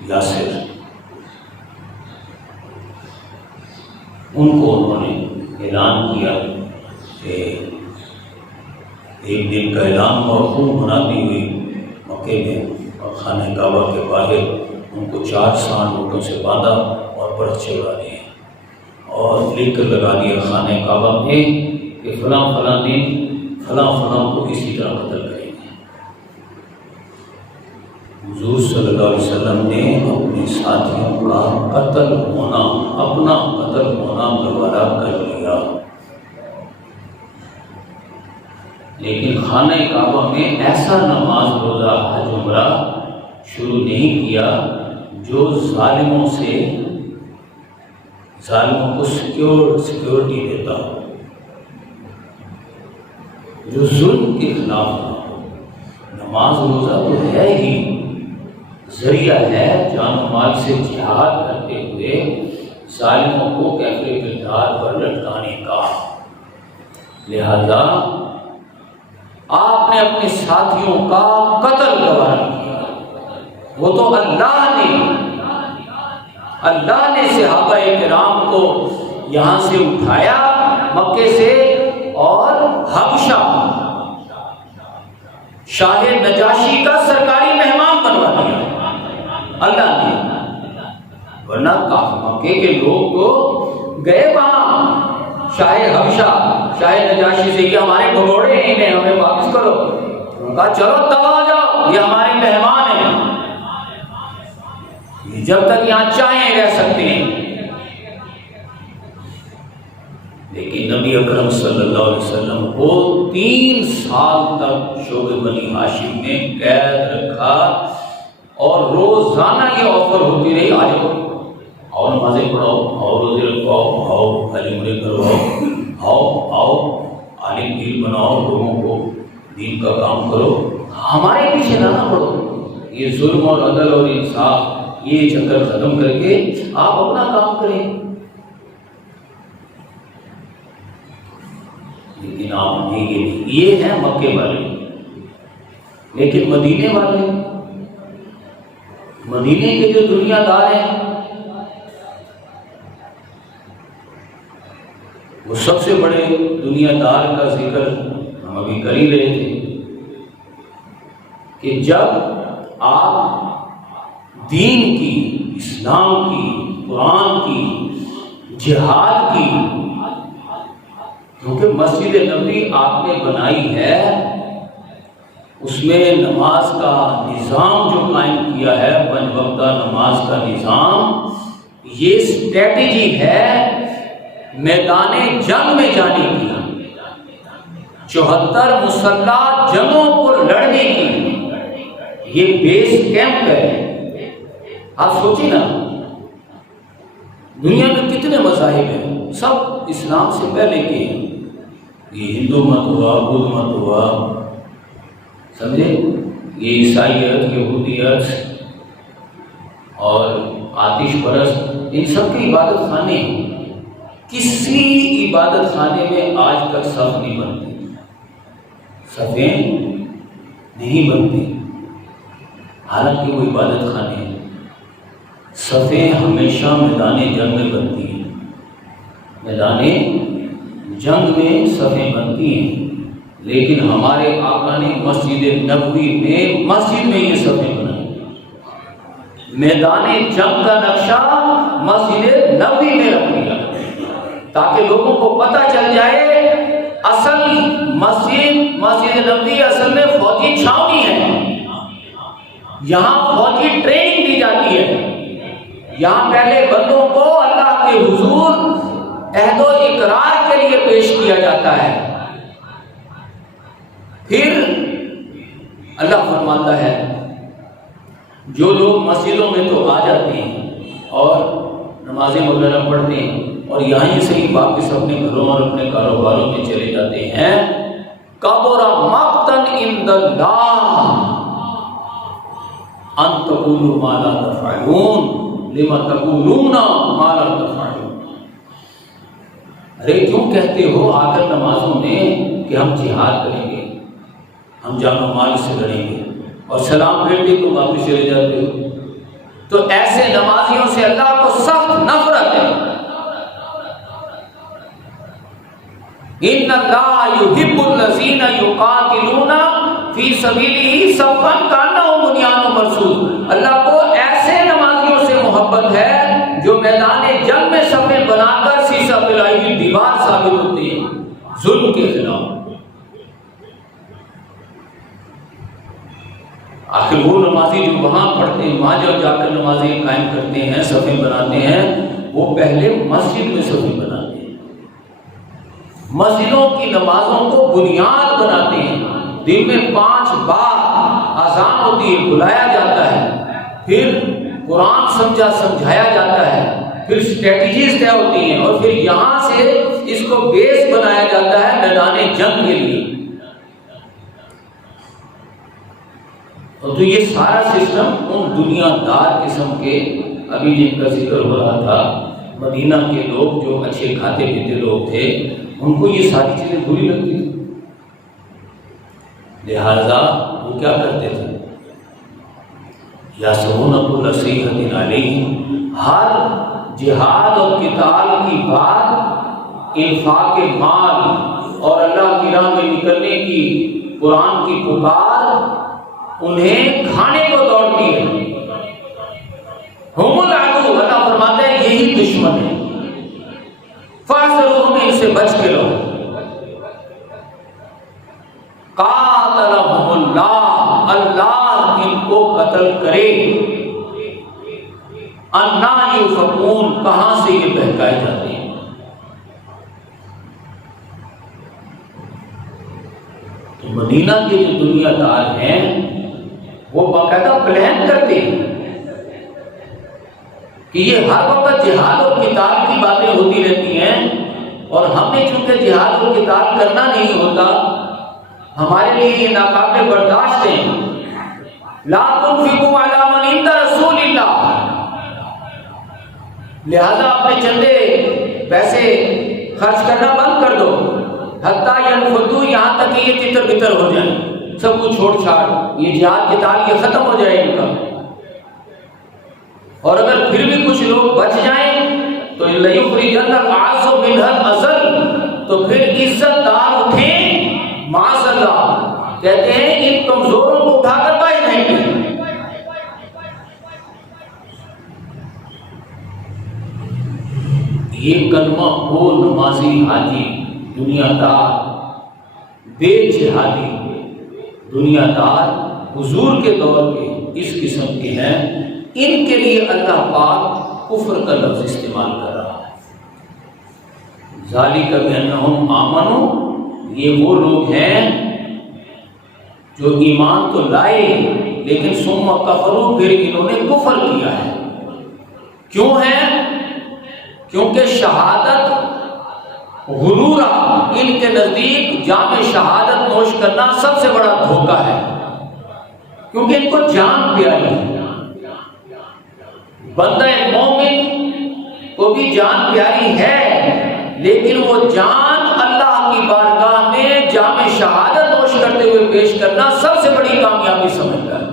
یاسر، ان کو انہوں نے اعلان کیا کہ ایک دن کا اعلان ہوا، خوب منادی ہوئی مکے میں اور خانہ کعبہ کے باہر ان کو 4 سانڈ اونٹوں سے باندھا اور پرچے اڑا دیے اور لکھ کر لگا دیا خانہ کعبہ میں کہ فلاں فلاں دن فلاں فلاں کو اسی طرح قتل کریں گے۔ حضور صلی اللہ علیہ وسلم نے اپنے ساتھیوں کا قتل ہونا، اپنا قتل ہونا گوارا کر لیا، لیکن خانہ کعبہ میں ایسا نماز روزہ حج عمرہ شروع نہیں کیا جو ظالموں کو سیکیورٹی دیتا ہو، جو ظلم کے خلاف ہو۔ نماز روزہ تو ہے ہی، ذریعہ ہے جان و مال سے جہاد کرتے ہوئے ظالموں کو کیفر کردار پر لٹکانے کا۔ لہذا آپ نے اپنے ساتھیوں کا قتل گوارا کیا، وہ تو اللہ نے صحابہ کرام کو یہاں سے اٹھایا مکے سے اور حبشہ شاہ نجاشی کا سرکاری مہمان بنوا دیا اللہ نے، ورنہ مکے کے لوگ تو گئے وہاں شاہ حبشہ شاہ نجاشی سے، یہ ہمارے بھگوڑے ہیں، انہیں ہمیں واپس کرو۔ انہوں نے کہا چلو تب آ جاؤ، یہ ہمارے مہمان ہیں، یہ جب تک یہاں چاہیں رہ سکتے ہیں۔ لیکن نبی اکرم صلی اللہ علیہ وسلم کو 3 سال تک شعبہ بنی ہاشم نے قید رکھا اور روزانہ یہ آفر ہوتی رہی، آ جاؤ، آؤ نمازیں پڑھاؤ، آؤ روزے رکھواؤ، آؤ حج عمرے کرواؤ، آؤ عالم دین بناؤ، لوگوں کو دین کا کام کرو، ہمارے پیچھے نہ پڑو، یہ ظلم اور عدل اور انصاف یہ چکر ختم کر کے آپ اپنا کام کریں۔ لیکن آپ نے یہ ہیں مکے والے، لیکن مدینے والے، مدینے کے جو دنیا دار ہیں، وہ سب سے بڑے دنیا دار کا ذکر ہم ابھی کر ہی رہے تھے کہ جب آپ دین کی، اسلام کی، قرآن کی، جہاد کی، کیونکہ مسجد نبوی آپ نے بنائی ہے، اس میں نماز کا نظام جو قائم کیا ہے، 5 وقتہ نماز کا نظام، یہ اسٹریٹجی ہے میدان جنگ میں جانے کی، 74 مسلح جنگوں کو لڑنے کی، یہ بیس کیمپ ہے۔ آپ سوچیں نا، دنیا میں کتنے مذاہب ہیں، سب اسلام سے پہلے کے ہیں، یہ ہندو مت ہوا، بدھ مت ہوا، سمجھے، یہ عیسائیت، یہودیت اور آتش پرست، ان سب کے عبادت خانے ہیں۔ کسی عبادت خانے میں آج تک صف نہیں بنتی، صفیں نہیں بنتی، حالانکہ وہ عبادت خانے ہیں۔ صفیں ہمیشہ میدان جنگ میں بنتی ہیں، میدان جنگ میں صفیں بنتی ہیں، لیکن ہمارے آقا نے مسجد نبوی میں، مسجد میں یہ صفیں بنائی، میدان جنگ کا نقشہ مسجد نبوی میں رکھ دیا تاکہ لوگوں کو پتہ چل جائے اصل مسجد نبوی اصل میں فوجی چھاؤنی ہے، یہاں فوجی ٹریننگ دی جاتی ہے، یہاں پہلے بندوں کو اللہ کے حضور عہد و اقرار کے لیے پیش کیا جاتا ہے، پھر اللہ فرماتا ہے جو لوگ مسجدوں میں تو آ جاتے ہیں اور نمازیں وغیرہ پڑھتے ہیں اور یہاں ہی سے ہی واپس اپنے گھروں اور اپنے کاروباروں میں چلے جاتے ہیں، کبر مقتا عند اللہ ان تقولوا ما لا تفعلون لما تقولون ما لا تفعلون۔ ارے کیوں کہتے ہو آ کر نمازوں میں کہ ہم جہاد کریں گے، ہم جان و مال سے لڑیں گے، اور سلام پھیر کے تم واپس چلے جاتے ہو؟ تو ایسے نمازیوں سے اللہ کو سخت نفرت ہے۔ ان اللہ یحب الذین یقاتلون فی سبیلہ صفا کانہم بنیان مرصوص۔ اللہ کو ایسے نمازیوں سے محبت ہے جو میدان جنگ میں صفیں بنا کر سیسہ پلائی ہوئی دیوار ثابت ہوتی ہے ظلم کے خلاف۔ آخر وہ نمازی جو وہاں پڑھتے ہیں، وہاں جب جا کر نمازیں قائم کرتے ہیں، صفیں بناتے ہیں، وہ پہلے مسجد میں صفیں بناتے ہیں، مسجدوں کی نمازوں کو بنیاد بناتے ہیں، دن میں 5 بار اذان ہوتی ہے، بلایا جاتا ہے، پھر قرآن سمجھایا جاتا ہے، پھر اسٹریٹجیز طے ہوتی ہیں، اور پھر یہاں سے اس کو بیس بنایا جاتا ہے میدان جنگ کے لیے۔ تو یہ سارا سسٹم ان دنیا دار قسم کے، ابھی جن کا ذکر ہو رہا تھا، مدینہ کے لوگ جو اچھے کھاتے پیتے لوگ تھے، ان کو یہ ساری چیزیں بری لگتی تھی، لہذا وہ کیا کرتے تھے، یَحْسَبُونَ كُلَّ صَیْحَةٍ عَلَیْہِمْ، ہر جہاد اور قتال کی بات، انفاق مال اور اللہ کی راہ میں نکلنے کی قرآن کی پکار انہیں کھانے کو دوڑتی ہے۔ ہم العدو، اللہ فرماتے ہیں یہی دشمن ہے، فاحذروہم، ان سے بچ کے رہو۔ قاتلہم اللہ، اللہ ان کو قتل کرے۔ انا یؤفکون، کہاں سے یہ بہکائے جاتے ہیں؟ تو مدینہ کے جو دنیا دار ہیں وہ باقاعدہ پلان کرتے ہیں کہ یہ ہر وقت جہاد اور قتال کی باتیں ہوتی رہتی ہیں، اور ہم نے چونکہ جہاد اور قتال کرنا نہیں ہوتا، ہمارے لیے یہ ناقابل برداشت ہے۔ لا تنفقوا علی من عند رسول اللہ، لہذا اپنے چندے پیسے خرچ کرنا بند کر دو، حتیٰ ینفضوا، یہاں تک کہ یہ تتر بتر ہو جائیں، سب کچھ چھوڑ چھاڑ، یہ جہاد قتال یہ ختم ہو جائے ان کا۔ اور اگر پھر بھی کچھ لوگ بچ جائیں تو لَيُخْرِجَنَّ الْأَعَزُّ مِنْهَا الْأَذَلَّ، تو پھر عزت دار اٹھیں، معاذ اللہ، کہتے ہیں ان کمزوروں کو اٹھا کر باہر نہیں گے۔ یہ کلمہ وہ نمازی حاجی، دنیا دار، بے جہادی دنیا دار حضور کے دور کے اس قسم کے ہیں، ان کے لیے اللہ پاک کفر کا لفظ استعمال کر رہا ہے۔ ذالک بانہم آمنوا، یہ وہ لوگ ہیں جو ایمان تو لائے لیکن ثم کفروا، پھر انہوں نے کفر کیا ہے۔ کیوں ہے؟ کیونکہ شہادت غرورا، ان کے نزدیک جام شہادت نوش کرنا سب سے بڑا دھوکہ ہے، کیونکہ ان کو جان پیاری ہے۔ بندہ مومن کو بھی جان پیاری ہے، لیکن وہ جان اللہ کی بارگاہ میں جام شہادت نوش کرتے ہوئے پیش کرنا سب سے بڑی کامیابی سمجھتا ہے۔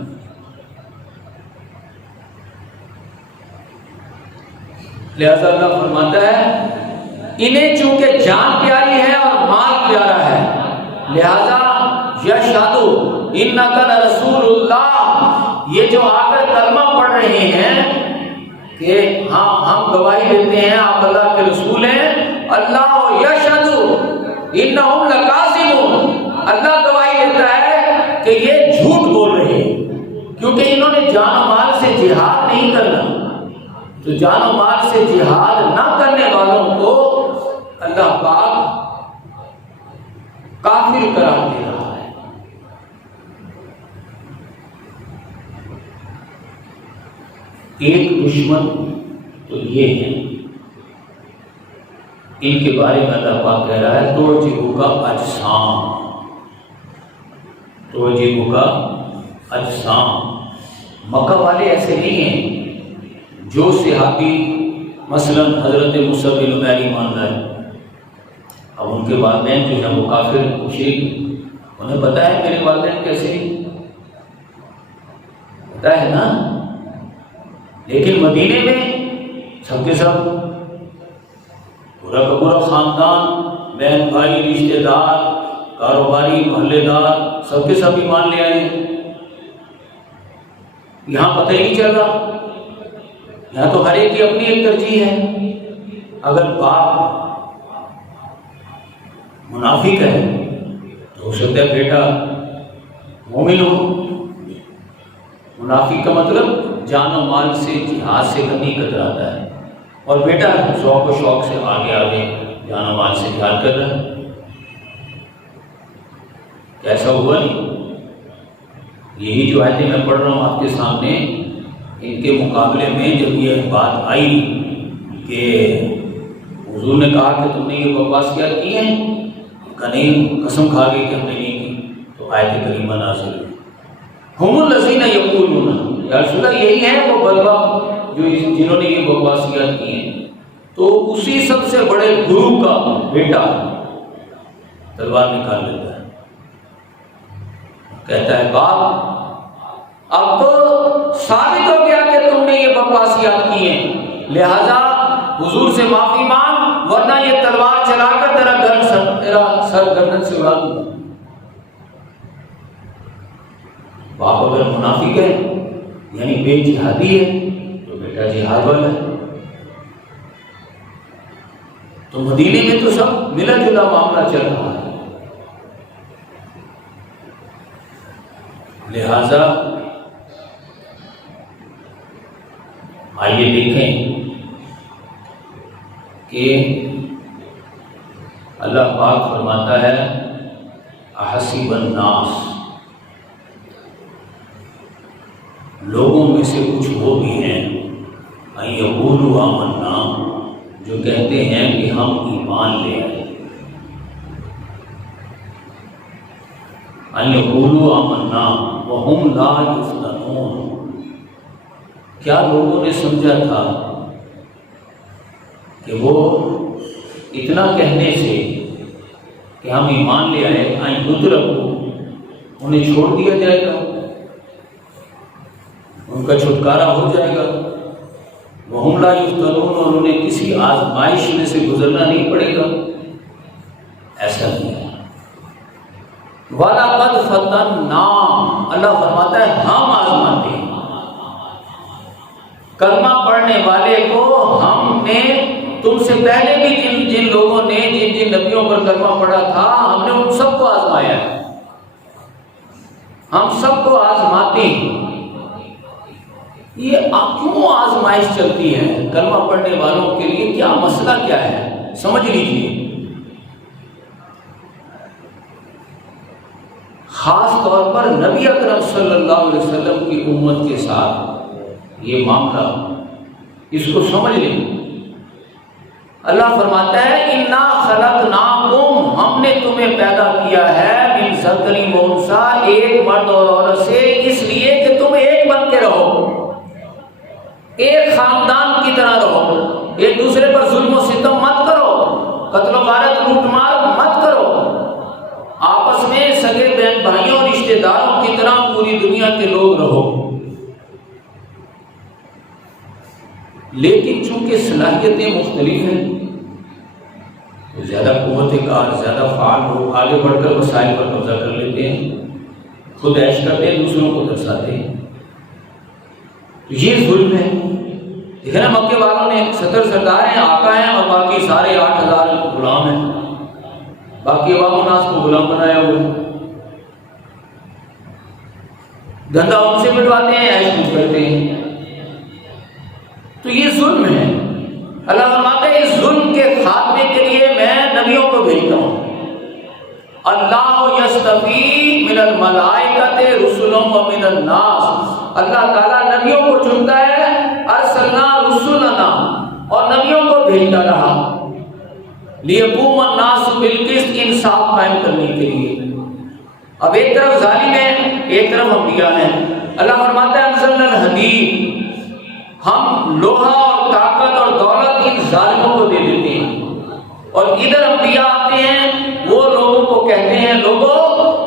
لہذا اللہ فرماتا ہے انہیں چونکہ جان پیاری ہے اور مال پیارا ہے، لہذا یشہدو انک لرسول اللہ، یہ جو آ کر کلمہ پڑھ رہے ہیں کہ ہاں ہم گواہی دیتے ہیں آپ اللہ کے رسول ہیں، اللہ یشہد انہم لکاذبون، اللہ گواہی دیتا ہے کہ یہ جھوٹ بول رہے ہیں، کیونکہ انہوں نے جان و مال سے جہاد نہیں کرنا، تو جان و مال سے جہاد نہ کرنے والوں کو اللہ پاک کافر قرار دے رہا ہے۔ ایک دشمن تو یہ ہے، ان کے بارے میں اللہ پاک کہہ رہا ہے توجیہو کا اجسام، توجیہو کا اجسام۔ مکہ والے ایسے نہیں ہیں جو صحابی مثلا حضرت مصعب بن عمیر ایمان لائے، اب ان کے والدین جو ہیں وہ کافر مشرک، انہیں پتہ ہے میرے والدین کیسے، پتہ ہے نا، لیکن مدینے میں سب کے سب پورا کا پورا خاندان، بہن بھائی، رشتے دار، کاروباری، محلے دار، سب کے سب ایمان لے آئے۔ یہاں پتہ ہی نہیں چل رہا، یہاں تو ہر ایک کی اپنی ایک ترجیح ہے۔ اگر باپ منافق ہے تو ہو سکتا ہے بیٹا مومن ہو۔ منافق کا مطلب جان و مال سے جہاد سے کمی کتراتا ہے، اور بیٹا ذوق و شوق سے آگے آگے جان و مال سے جہاد کر رہا ہے۔ ایسا ہوا نہیں۔ یہی جو آیتیں میں پڑھ رہا ہوں آپ کے سامنے، ان کے مقابلے میں جب یہ بات آئی کہ حضور نے کہا کہ تم نے یہ بکواسیات کی ہیں، کہ نہیں، قسم کھا گئی کہ ہم نے نہیں کی، تو آیت کریمہ نازل ہوئی، ہم الذین یقولون، یا رسول اللہ یہی ہے وہ بلوا جو جنہوں نے یہ بکواسیات کی ہیں۔ تو اسی سب سے بڑے گرو کا بیٹا تلوار نکال لیتا ہے، کہتا ہے باپ اب تو ثابت ہو گیا کہ تم نے یہ بکواسیات کی ہیں، لہذا حضور سے معافی مانگ، ورنہ یہ تلوار چلا کر تیرا سر گردن سے اڑا دوں گا۔ باپ اگر منافق ہے یعنی بے جہادی ہے تو بیٹا جہاد والا ہے۔ تو مدینے میں تو سب ملا جلا معاملہ چل رہا ہے، لہذا آئیے دیکھیں کہ اللہ پاک فرماتا ہے احسب الناس، لوگوں میں سے کچھ وہ بھی ہیں ان یقولوا آمنا، جو کہتے ہیں کہ ہم ایمان لے آئے، ان یقولوا آمنا وہم لا یفتنون، کیا لوگوں نے سمجھا تھا کہ وہ اتنا کہنے سے کہ ہم ایمان لے آئے ان یترکوا، انہیں چھوڑ دیا جائے گا، ان کا چھٹکارا ہو جائے گا، وہم لا یفتنون، اور انہیں کسی آزمائش میں سے گزرنا نہیں پڑے گا، ایسا نہیں ہے۔ وَلَقَدْ فَتَنَّا، اللہ فرماتا ہے ہم آزماتے ہیں کلمہ پڑھنے والے کو، ہم نے تم سے پہلے بھی جن لوگوں نے جن نبیوں پر کلمہ پڑھا تھا، ہم نے ان سب کو آزمایا ہے، ہم سب کو آزماتے ہیں۔ یہ کیوں آزمائش چلتی ہے کلمہ پڑھنے والوں کے لیے؟ کیا مسئلہ کیا ہے سمجھ لیجیے۔ خاص طور پر نبی اکرم صلی اللہ علیہ وسلم کی امت کے ساتھ یہ معاملہ، اس کو سمجھ لیں۔ اللہ فرماتا ہے انا خلقناکم، ہم نے تمہیں پیدا کیا ہے من ذکر و انثی، ایک مرد اور عورت سے، اس لیے کہ تم ایک بن کے رہو، ایک خاندان کی طرح رہو، ایک دوسرے پر ظلم و ستم مت کرو، قتل و غارت لوٹ مار مت کرو، آپس میں سگے بہن بھائیوں رشتہ داروں کی طرح پوری دنیا کے لوگ رہو۔ لیکن چونکہ صلاحیتیں مختلف ہیں، زیادہ قوت کار، زیادہ فعال لوگ آگے بڑھ کر مسائل پر قبضہ کر لیتے ہیں، خود عیش کرتے ہیں، دوسروں کو درساتے ہیں، یہ ظلم ہے. دیکھیں نا مکے والوں نے 70 سردار ہیں، آقا ہیں، اور باقی سارے 8000 غلام ہیں، باقی عوام الناس کو غلام بنایا ہوا ہے. دھندا ان سے بٹواتے ہیں، عیش کچھ کرتے ہیں. تو یہ ظلم ہے. اللہ فرماتا ہے اس ظلم کے خاتمے کے لیے میں نبیوں کو بھیجتا ہوں. اللہ یستفی من الملائکۃ رسلا ومن الناس. اللہ تعالیٰ نبیوں کو چنتا ہے، ارسلنا رسلنا، اور نبیوں کو بھیجتا رہا لیقوم الناس بالقسط، انصاف قائم کرنے کے لیے. اب ایک طرف ظالم ہے، ایک طرف انبیاء ہیں. اللہ فرماتا ہے انزلنا الحدید، ہم لوہا اور طاقت اور دولت ان ظالموں کو دے دیتے ہیں. اور ادھر انبیاء آتے ہیں، وہ لوگوں کو کہتے ہیں لوگوں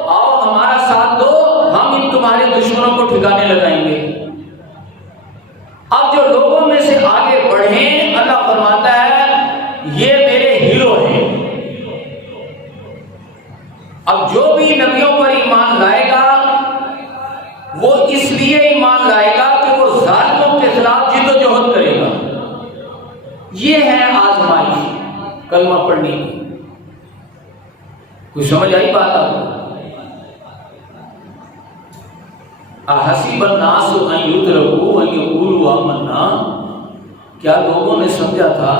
آؤ ہمارا ساتھ دو، ہم ان تمہارے دشمنوں کو ٹھکانے لگائیں گے. اب جو لوگوں میں سے آگے بڑھیں، اللہ فرماتا ہے یہ میرے ہیرو ہیں. اب جو بھی نبیوں پر ایمان لائے گا وہ اس لیے ایمان لائے گا کہ وہ ظالموں کے خلاف جد و جہد کرے گا. یہ ہے آزمائش کلمہ پڑھنے کی. کچھ سمجھ آئی بات آپ کو؟ احسب الناس ان یترکوا ان یقولوا آمنا، کیا لوگوں نے سمجھا تھا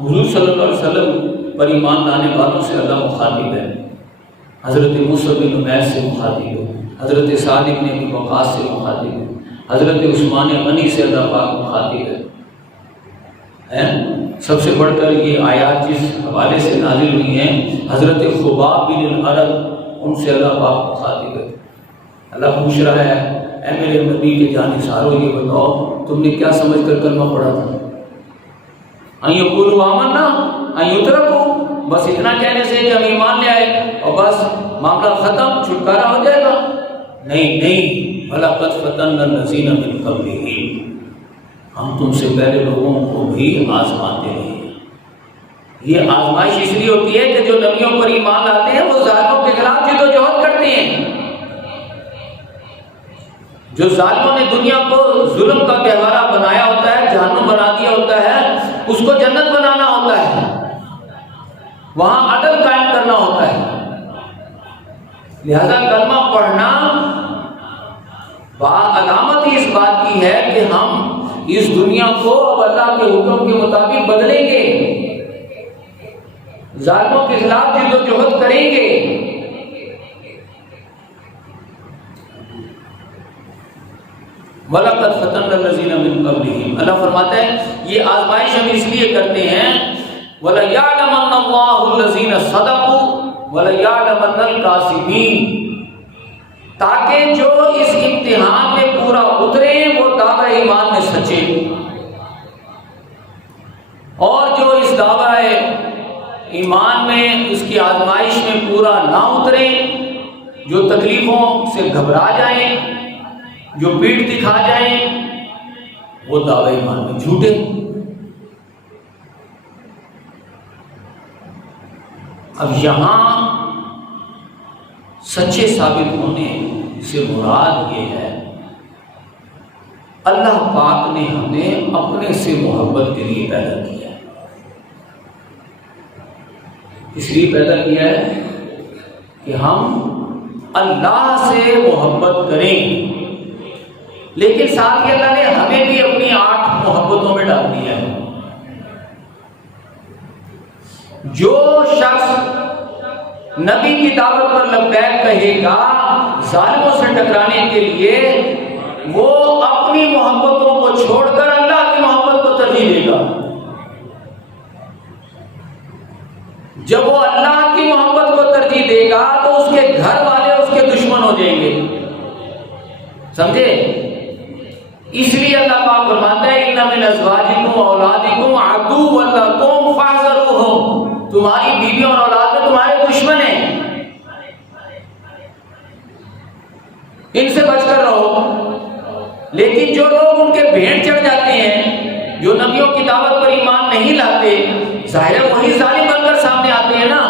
حضور صلی اللہ علیہ وسلم پر ایمان لانے والوں سے اللہ مخاطب ہے. حضرت موسیٰ بن عمیر سے مخاطب ہے، حضرت سعد بن ابی وقاص سے مخاطب ہے، حضرت عثمان غنی سے اللہ پاک مخاطب ہے. سب سے بڑھ کر یہ آیات جس حوالے سے نازل ہوئی ہیں حضرت خباب بن الارد، ان سے اللہ پاک مخاطب ہے. اللہ پوچھ رہا ہے اے میرے نبی کے جانثارو یہ بتاؤ تم نے کیا سمجھ کر کلمہ پڑھا تھا؟ ان یقولوا آمنا ان یترکوا، بس اتنا کہنے سے کہ ہم ایمان لے آئے اور بس معاملہ ختم، چھٹکارا ہو جائے گا؟ نہیں نہیں، وَلَقَدْ فَتَنَّا الَّذِينَ مِن قَبْلِهِمْ، ہم تم سے پہلے لوگوں کو بھی آزماتے ہیں. یہ آزمائش اس لیے ہوتی ہے کہ جو نبیوں پر ایمان لاتے ہیں وہ ظالموں کے خلاف جد و جہد کرتے ہیں. جو ظالموں نے دنیا کو ظلم کا گہوارہ بنایا ہوتا ہے، جہنم بنا دیا ہوتا ہے، اس کو جنت بنانا ہوتا ہے، وہاں عدل قائم کرنا ہوتا ہے. لہذا کلمہ پڑھنا علامت ہی اس بات کی ہے کہ ہم اس دنیا کو اب اللہ کے حکم کے مطابق بدلیں گے، ظالموں کے خلاف جد و جہد کریں گے. وَلَقَدْ فَتَنَّا الَّذِينَ مِن قَبْلِهِمْ، اللہ فرماتا ہے یہ آزمائش ہم اس لیے کرتے ہیں وَلَيَعْلَمَنَّ اللَّهُ الَّذِينَ صَدَقُوا وَلَيَعْلَمَنَّ الْكَاذِبِينَ، تاکہ جو اس امتحان میں پورا اترے وہ دعویٰ ایمان میں سچے، اور جو اس دعویٰ ایمان میں اس کی آزمائش میں پورا نہ اترے، جو تکلیفوں سے گھبرا جائیں، جو پیٹ دکھا جائیں، وہ دعویٰ ایمان میں جھوٹے. اب یہاں سچے ثابت ہونے سے مراد یہ ہے اللہ پاک نے ہمیں اپنے سے محبت کے لیے پیدا کیا ہے. اس لیے پیدا کیا ہے کہ ہم اللہ سے محبت کریں، لیکن ساتھ ہی اللہ نے ہمیں بھی اپنی 8 محبتوں میں ڈال دیا ہے. جو شخص نبی کی دعوت پر لبیک کہے گا ظالموں سے ٹکرانے کے لیے، وہ اپنی محبتوں کو چھوڑ کر اللہ کی محبت کو ترجیح دے گا. جب وہ اللہ کی محبت کو ترجیح دے گا تو اس کے گھر والے اس کے دشمن ہو جائیں گے. سمجھے؟ اس لیے اللہ پاک فرماتا ہے ان من ازواجکم واولادکم عدو لکم فاحذروہم، تمہاری بیویوں اور اولاد میں تمہارے دشمن ہیں، ان سے بچ کر رہو. لیکن جو لوگ ان کے بھیڑ چڑھ جاتے ہیں، جو نبیوں کی دعوت پر ایمان نہیں لاتے، ظاہر ہے وہی ظالم بن کر سامنے آتے ہیں نا.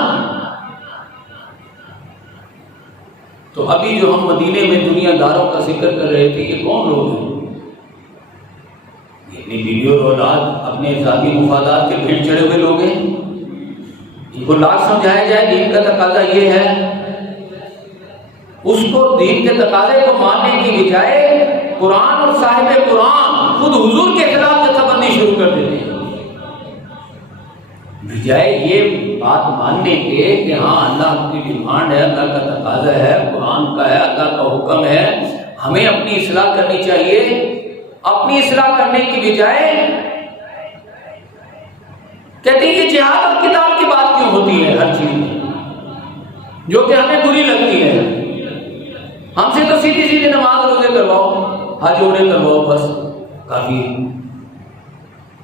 تو ابھی جو ہم مدینے میں دنیا داروں کا ذکر کر رہے تھے، یہ کون لوگ ہیں؟ اپنی بیوی اور اولاد اپنے ذاتی مفادات کے بھیڑ چڑھے ہوئے لوگ ہیں، ان کو لاکھ سمجھایا جائے دین کا تقاضا یہ ہے، اس کو دین کے تقاضے کو ماننے کی بجائے قرآن اور صاحب قرآن خود حضور کے خلاف جتھا بندی شروع کر دیتے ہیں، بجائے یہ بات ماننے کے کہ ہاں اللہ کی ڈیمانڈ ہے، اللہ کا تقاضا ہے، قرآن کا ہے، اللہ کا حکم ہے، ہمیں اپنی اصلاح کرنی چاہیے۔ اپنی اصلاح کرنے کی بجائے کہتے ہیں یہ جہاد اور کتاب کی بات کیوں ہوتی ہے ہر چیز میں، جو کہ ہمیں بری لگتی ہے۔ ہم سے تو سیدھی سیدھی نماز روزے کرواؤ، حج عمرے کرواؤ، بس کافی ہے۔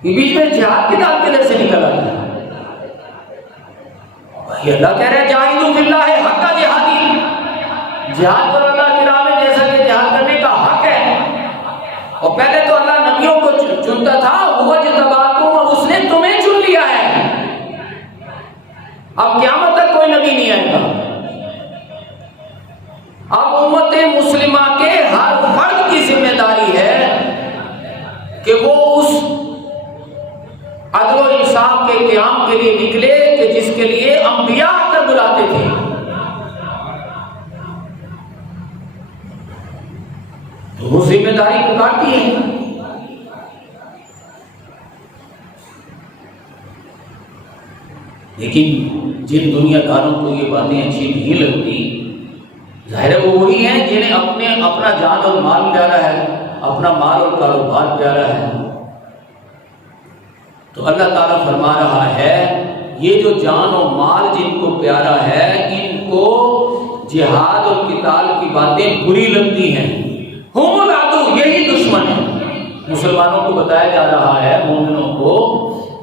یہ بیچ میں جہاد کتاب کے در سے نکل آتا ہے۔ بھائی اللہ کہہ رہے ہیں جاہدوا فی اللہ حق جہادی، جہاد پر اللہ کی راہ میں جیسا کہ جہاد کرنے کا حق ہے۔ اور پہلے تو اللہ نبیوں کو چنتا تھا، وہ اجتباکم، اور اس نے تمہیں چن لیا ہے۔ اب قیامت تک کوئی نبی نہیں آئے گا۔ اب امت مسلمہ کے ہر فرد کی ذمہ داری ہے کہ وہ اس عدل و انصاف کے قیام کے لیے نکلے کہ جس کے لیے انبیاء آ کر بلاتے تھے۔ تو وہ ذمہ داری پکارتی ہے۔ لیکن جن دنیا داروں کو یہ باتیں اچھی نہیں لگتی، ظاہر ہے وہ وہی ہیں جنہیں اپنا جان اور مال پیارا ہے، اپنا مال اور کاروبار پیارا ہے۔ تو اللہ تعالیٰ فرما رہا ہے یہ جو جان و مال جن کو پیارا ہے، ان کو جہاد اور قتال کی باتیں بری لگتی ہیں۔ ہم العدو، یہی دشمن ہے۔ مسلمانوں کو بتایا جا رہا ہے، مومنوں کو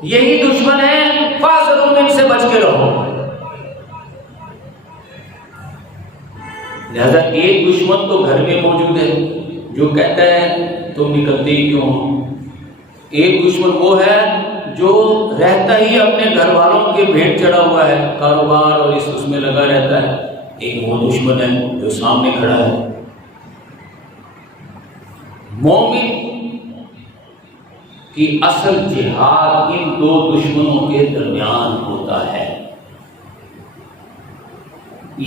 یہی دشمن ہے، فاحذروا ان سے بچ کے رہو۔ لہذا ایک دشمن تو گھر میں موجود ہے جو کہتا ہے تم نکلتے ہی کیوں ہو۔ ایک دشمن وہ ہے جو رہتا ہی اپنے گھر والوں کے بھیڑ چڑھا ہوا ہے، کاروبار اور اس میں لگا رہتا ہے۔ ایک وہ دشمن ہے جو سامنے کھڑا ہے۔ مومن کی اصل جہاد ان دو دشمنوں کے درمیان ہوتا ہے۔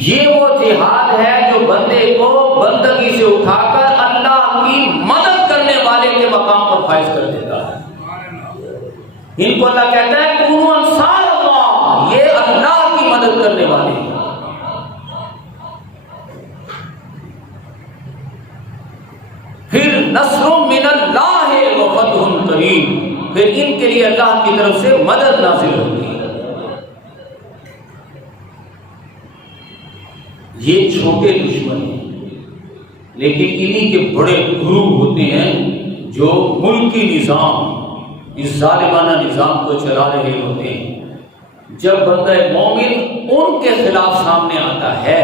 یہ وہ جہاد ہے جو بندے کو بندگی سے اٹھا کر اللہ کی مدد کرنے والے کے مقام پر فائز کر دیتا ہے۔ ان کو اللہ کہتا ہے کونوا انصار اللہ، یہ اللہ کی مدد کرنے والے ہیں۔ پھر نصر من اللہ وفتح قریب، پھر ان کے لیے اللہ کی طرف سے مدد نازل ہوتی ہے۔ یہ چھوٹے دشمن ہیں، لیکن انہی کے بڑے گرو ہوتے ہیں جو ملکی نظام، اس ظالمانہ نظام کو چلا رہے ہوتے ہیں۔ جب بندہ مومن ان کے خلاف سامنے آتا ہے،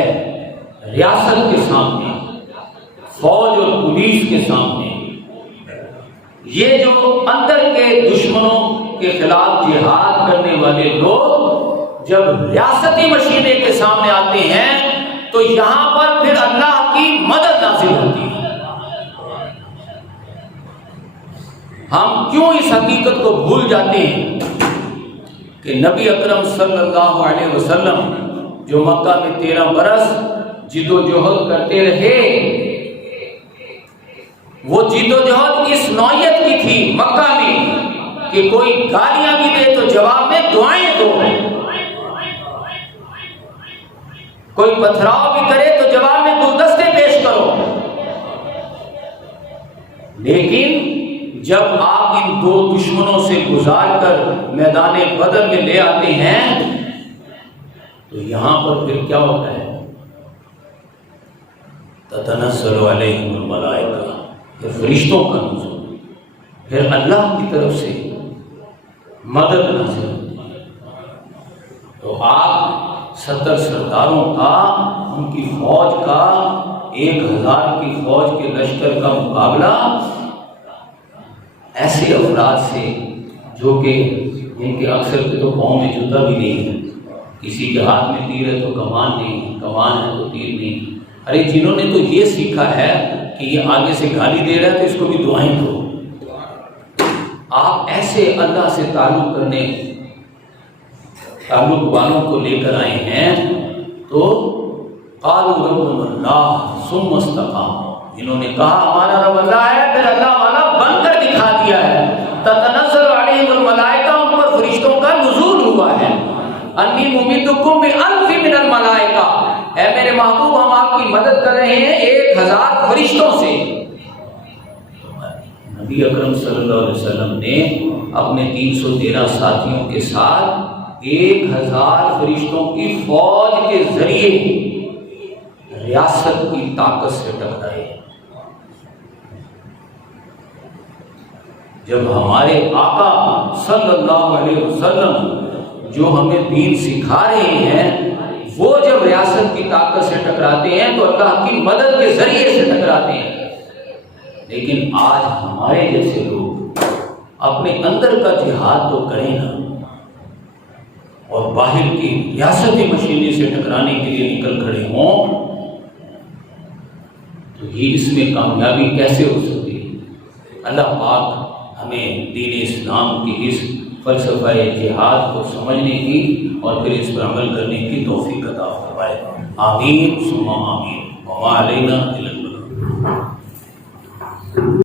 ریاست کے سامنے، فوج اور پولیس کے سامنے، یہ جو اندر کے دشمنوں کے خلاف جہاد کرنے والے لوگ جب ریاستی مشینے کے سامنے آتے ہیں تو یہاں پر پھر اللہ کی مدد نازل ہوتی ہے۔ ہم کیوں اس حقیقت کو بھول جاتے ہیں کہ نبی اکرم صلی اللہ علیہ وسلم جو مکہ میں 13 برس جد و جہد کرتے رہے، وہ جد و جہد اس نوعیت کی تھی مکہ میں کہ کوئی گالیاں بھی دے تو جواب میں دعائیں دو، کوئی پتھراؤ بھی کرے تو جواب میں گلدستے پیش کرو۔ لیکن جب آپ ان دو دشمنوں سے گزار کر میدان بدر میں لے آتے ہیں تو یہاں پر پھر کیا ہوتا ہے؟ تتنزل علیہم الملائکہ، پھر فرشتوں کا نزول، پھر اللہ کی طرف سے مدد نازل ہوتی ہے۔ تو آپ 70 سرداروں کا، ان کی فوج کا، 1000 کی فوج کے لشکر کا مقابلہ ایسے افراد سے جو کہ جن کے اکثر کے تو پاؤں میں جوتا بھی نہیں ہے، کسی کے ہاتھ میں تیر ہے تو کمان نہیں، کمان ہے تو تیر نہیں۔ ارے جنہوں نے تو یہ سیکھا ہے کہ یہ آگے سے گالی دے رہا ہے تو اس کو بھی دعائیں دو، آپ ایسے اللہ سے تعلق والوں کو لے کر آئے ہیں تو قالوا ربنا اللہ ثم استقاموا، انہوں نے کہا ہمارا رب اللہ ہے، پھر اللہ والا بن کر دکھا دیا ہے۔ تتنزل علیہم الملائکہ، ان پر فرشتوں کا نزول ہوا ہے۔ انی ممدکم بألف من الملائکہ، اے میرے محبوب ہم آپ کی مدد کر رہے ہیں 1000 فرشتوں سے۔ نبی اکرم صلی اللہ علیہ وسلم نے اپنے 313 ساتھیوں کے ساتھ 1000 فرشتوں کی فوج کے ذریعے ریاست کی طاقت سے ٹکرائے۔ جب ہمارے آقا صلی اللہ علیہ وسلم جو ہمیں دین سکھا رہے ہیں وہ جب ریاست کی طاقت سے ٹکراتے ہیں تو اللہ کی مدد کے ذریعے سے ٹکراتے ہیں۔ لیکن آج ہمارے جیسے لوگ اپنے اندر کا جہاد تو کریں نا، اور باہر کی ریاستی مشینری سے ٹکرانے کے لیے نکل کھڑے ہوں تو یہ اس میں کامیابی کیسے ہو سکتی ہے؟ اللہ پاک ہمیں دین اسلام کی اس فلسفہ جہاد کو سمجھنے کی اور پھر اس پر عمل کرنے کی توفیق عطا فرمائے۔ آمین ثم آمین۔ وما علینا